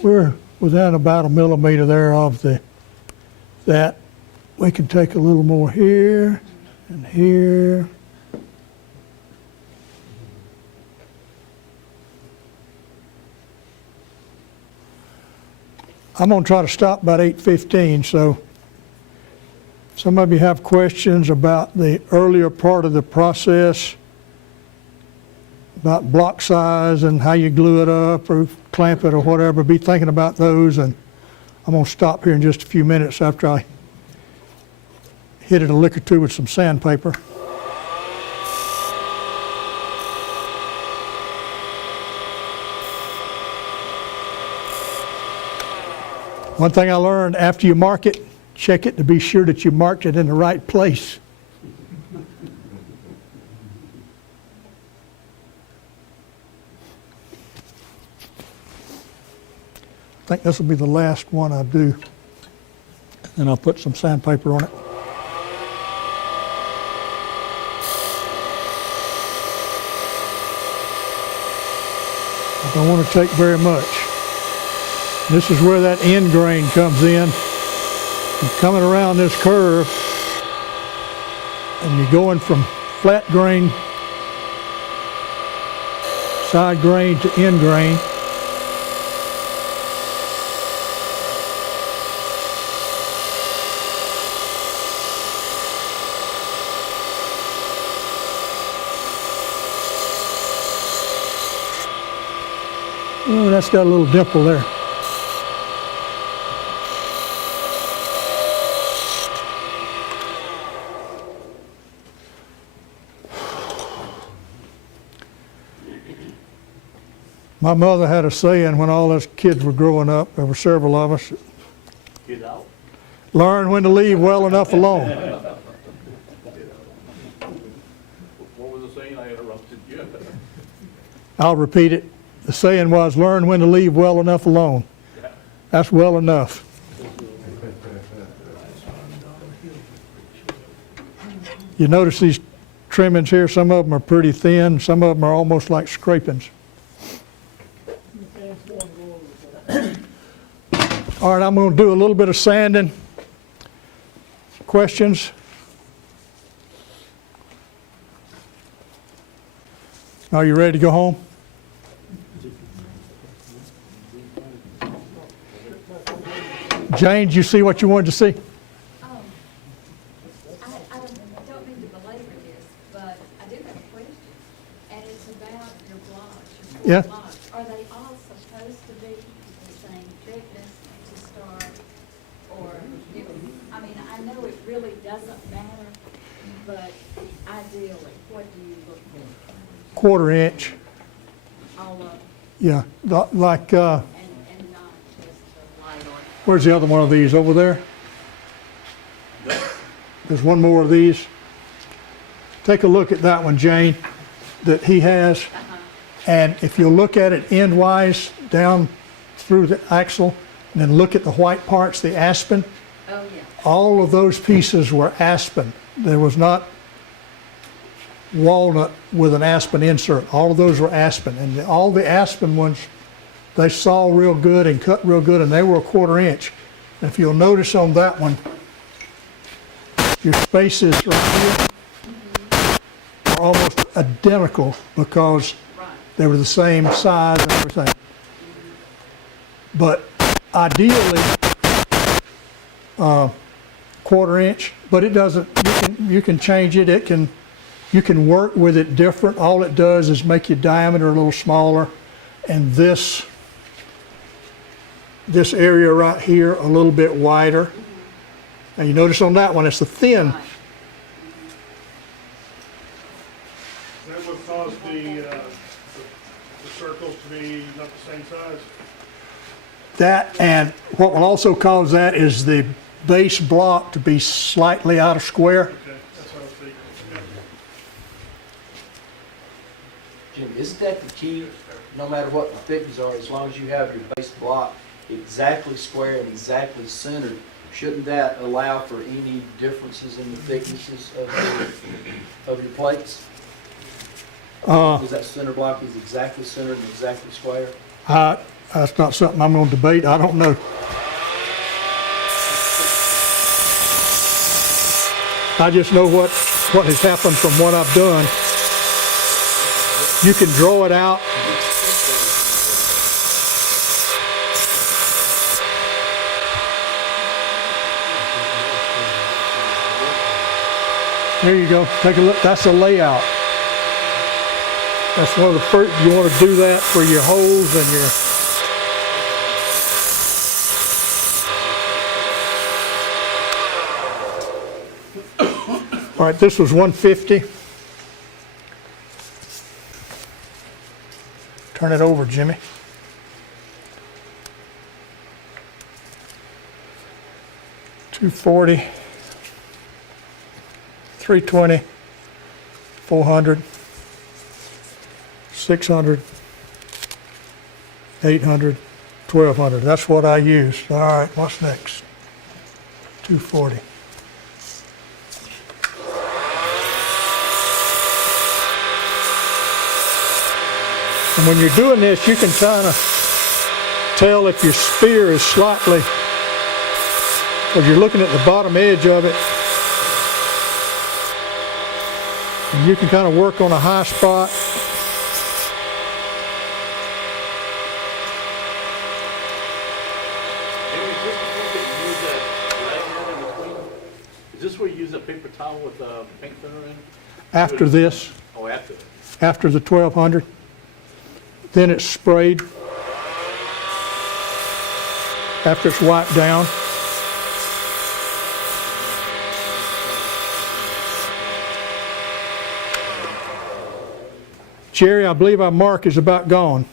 We're within about a millimeter there of that. We can take a little more here and here. I'm going to try to stop about 8:15, so some of you have questions about the earlier part of the process, about block size and how you glue it up or clamp it or whatever. Be thinking about those, and I'm going to stop here in just a few minutes after I hit it a lick or two with some sandpaper. One thing I learned, after you mark it, check it to be sure that you marked it in the right place. I think this will be the last one I do. And I'll put some sandpaper on it. I don't want to take very much. This is where that end grain comes in. You're coming around this curve and you're going from flat grain, side grain to end grain. Oh, that's got a little dimple there. My mother had a saying when all us kids were growing up, there were several of us, Get out. learn when to leave well enough alone. What was the saying? I interrupted you. I'll repeat it. The saying was, learn when to leave well enough alone. That's well enough. You notice these trimmings here, some of them are pretty thin, some of them are almost like scrapings. All right, I'm going to do a little bit of sanding. Questions? Are you ready to go home? Jane, did you see what you wanted to see? I don't mean to belabor this, but I do have a question, and it's about your blocks, your Yeah. four blocks. Are they all supposed to be the same thickness to start? Or, I mean, I know it really doesn't matter, but ideally, what do you look for? 1/4 inch. All of them, Yeah, like, and not just the light on? where's the other one of these? Over there? There's one more of these. Take a look at that one, Jane, that he has. And if you look at it endwise down through the axle, and then look at the white parts, the aspen, Oh, yeah. all of those pieces were aspen. There was not walnut with an aspen insert. All of those were aspen. And all the aspen ones, they saw real good and cut real good, and they were 1/4 inch. And if you'll notice on that one, your spaces right here are almost identical because they were the same size and everything. But ideally, 1/4 inch, but it doesn't, you can change it, you can work with it different. All it does is make your diameter a little smaller, and this area right here a little bit wider. Now you notice on that one, it's the thin. Right. Is that what caused the circles to be not the same size? That, and what will also cause that is the base block to be slightly out of square. Okay, that's what I was thinking. Yeah. Jim, isn't that the key, no matter what the thicknesses are, as long as you have your base block exactly square and exactly centered, shouldn't that allow for any differences in the thicknesses of your plates? Because that center block is exactly centered and exactly square? That's not something I'm going to debate. I don't know. I just know what has happened from what I've done. You can draw it out. There you go. Take a look. That's a layout. That's one of the first. You want to do that for your holes and your. All right, this was 150. Turn it over, Jimmy. $240, $320, $400, $600, $800, $1,200. That's what I use. All right, what's next? $240. And when you're doing this, you can kind of tell if your spear is slightly, because you're looking at the bottom edge of it, and you can kind of work on a high spot. Is this where you use a paper towel with a paint thinner in? After this, Oh, after that. after the 1200, then it's sprayed after it's wiped down. Jerry, I believe our mark is about gone.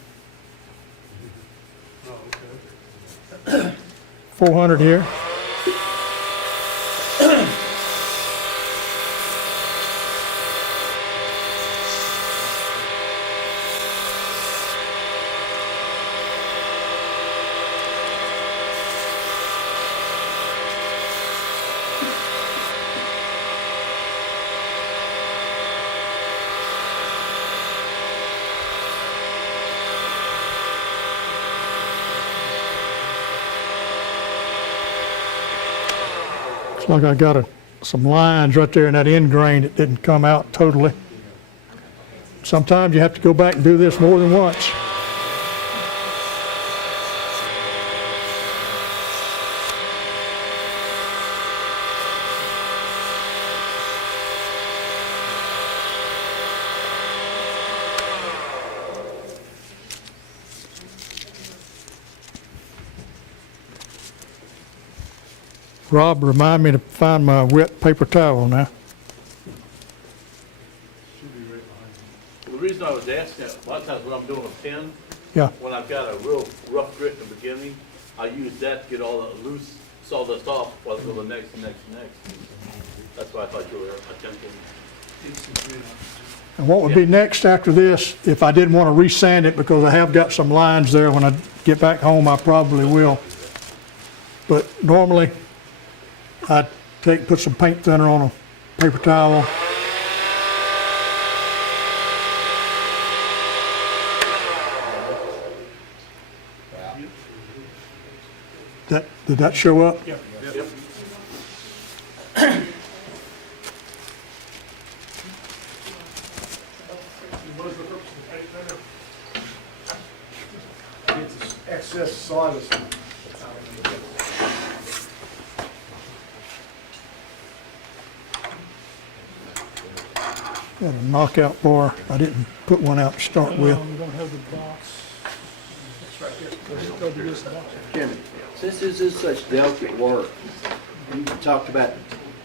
400 here. Looks like I got some lines right there in that end grain that didn't come out totally. Sometimes you have to go back and do this more than once. Rob, remind me to find my wet paper towel now. The reason I was asking, a lot of times when I'm doing a pen, Yeah. when I've got a real rough grit in the beginning, I use that to get all the loose sawdust off while I go to the next. That's why I thought you were attempting. And what would be next after this, if I didn't want to resand it, because I have got some lines there, when I get back home, I probably will. But normally, I put some paint thinner on a paper towel. Did that show up? Yep. Yep. What is the purpose of the paint thinner? It's excess sawdust. Got a knockout bar. I didn't put one out to start with. We don't have the box. It's right here. Go to this box. Chairman, since this is such delicate work, you talked about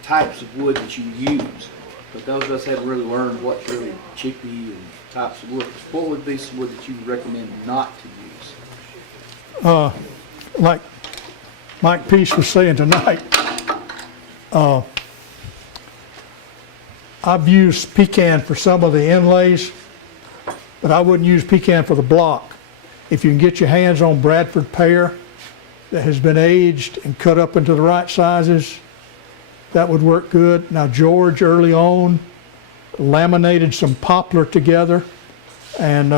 types of wood that you use, but those of us haven't really learned what's really chippy and types of wood. What would be some wood that you would recommend not to use? Like Mike Peace was saying tonight, I've used pecan for some of the inlays, but I wouldn't use pecan for the block. If you can get your hands on Bradford pear that has been aged and cut up into the right sizes, that would work good. Now George early on laminated some poplar together, and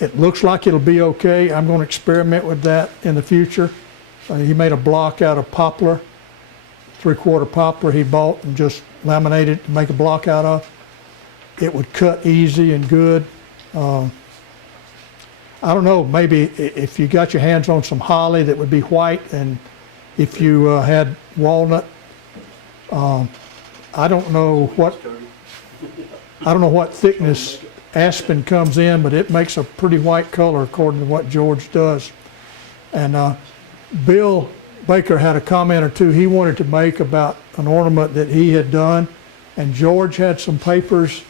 it looks like it'll be okay. I'm going to experiment with that in the future. He made a block out of poplar, 3/4 poplar he bought and just laminated to make a block out of. It would cut easy and good. I don't know, maybe if you got your hands on some holly that would be white, and if you had walnut, I don't know what thickness aspen comes in, but it makes a pretty white color according to what George does. And Bill Baker had a comment or two he wanted to make about an ornament that he had done, and George had some papers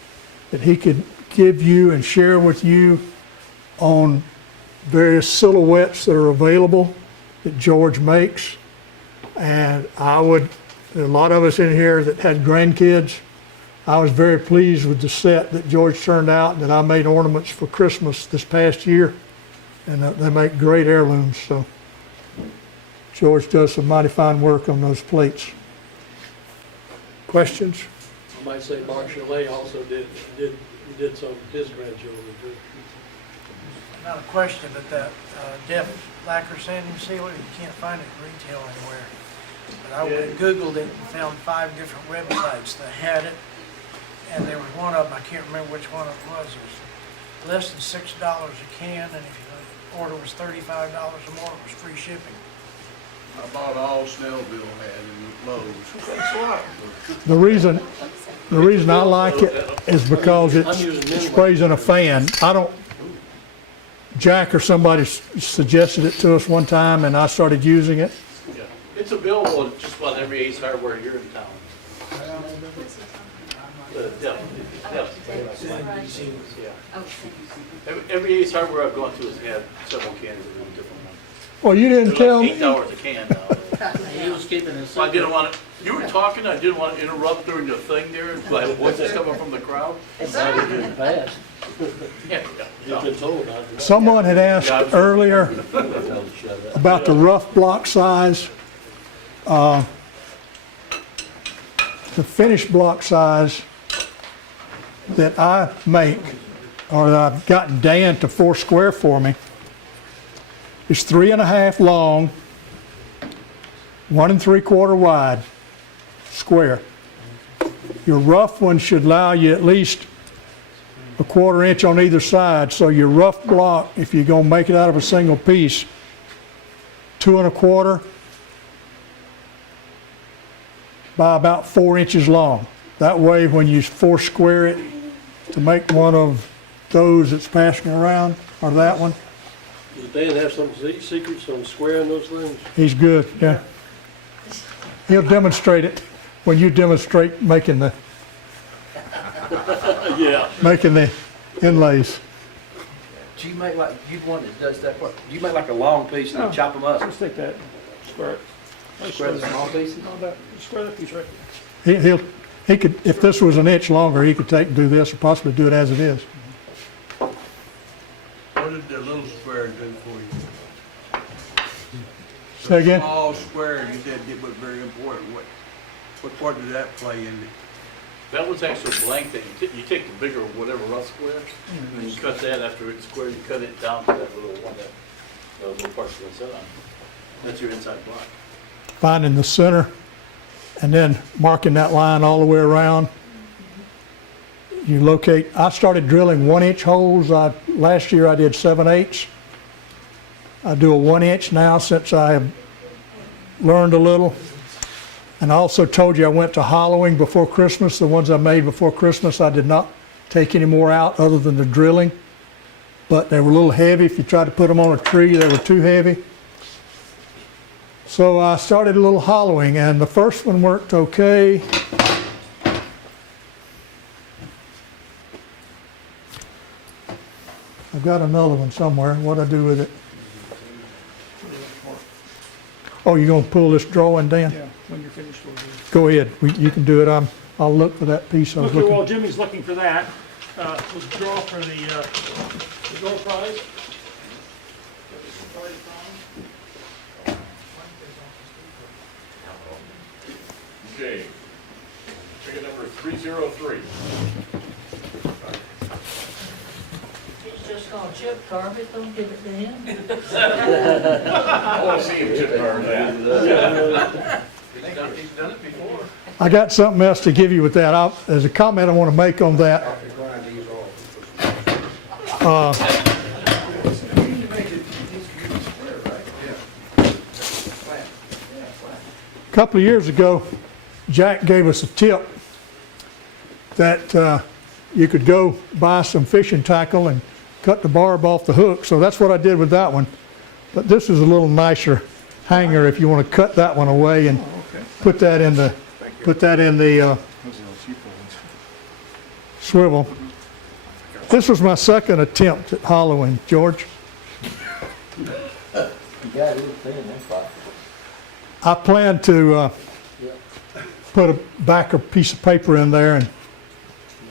that he could give you and share with you on various silhouettes that are available that George makes. And there are a lot of us in here that had grandkids. I was very pleased with the set that George turned out, that I made ornaments for Christmas this past year, and they make great heirlooms. So George does some mighty fine work on those plates. Questions? I might say Mark Chalet also did some of his grandchildren too. Not a question, but that depth lacquer sanding sealer, you can't find it retail anywhere. But I went and Googled it and found 5 different websites that had it. And there was one of them, I can't remember which one it was less than $6 a can, and if your order was $35 or more, it was free shipping. I bought all Snellville had in Lowe's. That's a lot. The reason I like it is because it sprays in a fan. Jack or somebody suggested it to us one time, and I started using it. Yeah. It's available at just about every Ace Hardware here in town. Every Ace Hardware I've gone to has had several cans of them, different ones. Well, you didn't They're tell like me. $8 a can now. He was keeping his I didn't secret. want to, you were talking, I didn't want to interrupt during the thing there, so I have voices coming from the crowd. Glad he didn't pass. Yeah, You've been told not to. Someone had asked earlier Tell him to shut up. about the rough block size. The finished block size that I make, or that I've gotten Dan to 4 square for me, is 3.5 long, 1 3/4 wide, square. Your rough one should allow you at least 1/4 inch on either side, so your rough block, if you're gonna make it out of a single piece, 2 1/4 by about 4 inches long. That way, when you 4 square it to make one of those that's passing around, or that one, Does Dan have some secrets on squaring those things? he's good, yeah. He'll demonstrate it when you demonstrate making the Yeah. inlays. Do you make like, you one that does that part, do you make like a long piece and then chop them up? Just take that, square it. Square the small pieces? No, that, square that piece right there. He could, if this was an inch longer, he could take and do this, or possibly do it as it is. What did the little square do for you? Say again? Small square, you said it was very important. What part did that play in it? that was actually blank that you take the bigger, whatever rough square, and then you cut that after it's square, you cut it down to that little one that, those little parts going to sit on. That's your inside block. Finding the center and then marking that line all the way around. You locate, I started drilling 1-inch holes. Last year I did 7/8. I do a 1-inch now since I have learned a little. And I also told you I went to hollowing before Christmas. The ones I made before Christmas, I did not take any more out other than the drilling. But they were a little heavy. If you tried to put them on a tree, they were too heavy. So I started a little hollowing, and the first one worked okay. I've got another one somewhere. What'd I do with it? Oh, you're gonna pull this drawing down? Yeah, when you're finished, we'll do it. Go ahead. You can do it. I'll look for that piece I was Okay, while looking. Jimmy's looking for that, we'll draw for the door prize. Okay, ticket number 303. It's just called chip carve it, don't give it to him. I want to see him chip carve that. He's done it before. I got something else to give you with that. There's a comment I want to make on that. A couple of years ago, Jack gave us a tip that you could go buy some fishing tackle and cut the barb off the hook. So that's what I did with that one. But this is a little nicer hanger if you want to cut that one away and put that in the swivel. This was my second attempt at hollowing, George. You got it thin, that's fine. I plan to put a backer piece of paper in there and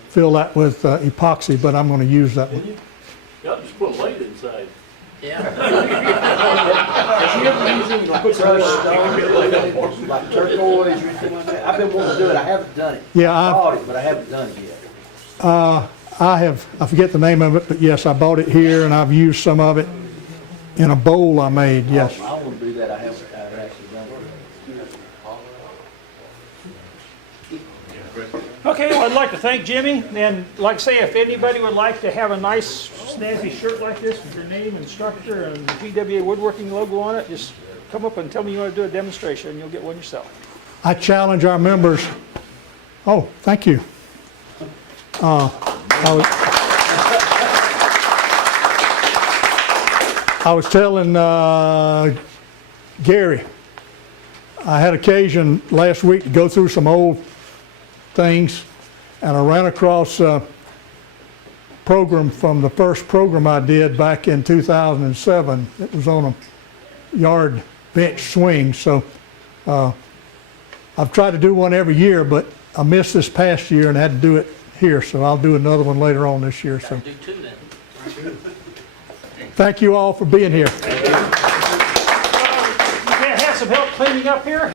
fill that with epoxy, but I'm going to use that one. Yeah, just put light inside. Yeah. Have you ever used any like crushed stone, like turquoise or anything like that? I've been wanting to do it, I haven't done it. Yeah, I bought it, but I haven't done it yet. I forget the name of it, but yes, I bought it here and I've used some of it in a bowl I made, yes. I want to do that, I haven't actually done it. Okay, well, I'd like to thank Jimmy, and like I say, if anybody would like to have a nice snazzy shirt like this with your name, instructor, and the GWA Woodworking logo on it, just come up and tell me you want to do a demonstration, and you'll get one yourself. I challenge our members. Oh, thank you. I was telling Gary, I had occasion last week to go through some old things, and I ran across a program from the first program I did back in 2007. It was on a yard bench swing, so I've tried to do one every year, but I missed this past year and had to do it here, so I'll do another one later on this year. So Do two then. thank you all for being here. You can't have some help cleaning up here?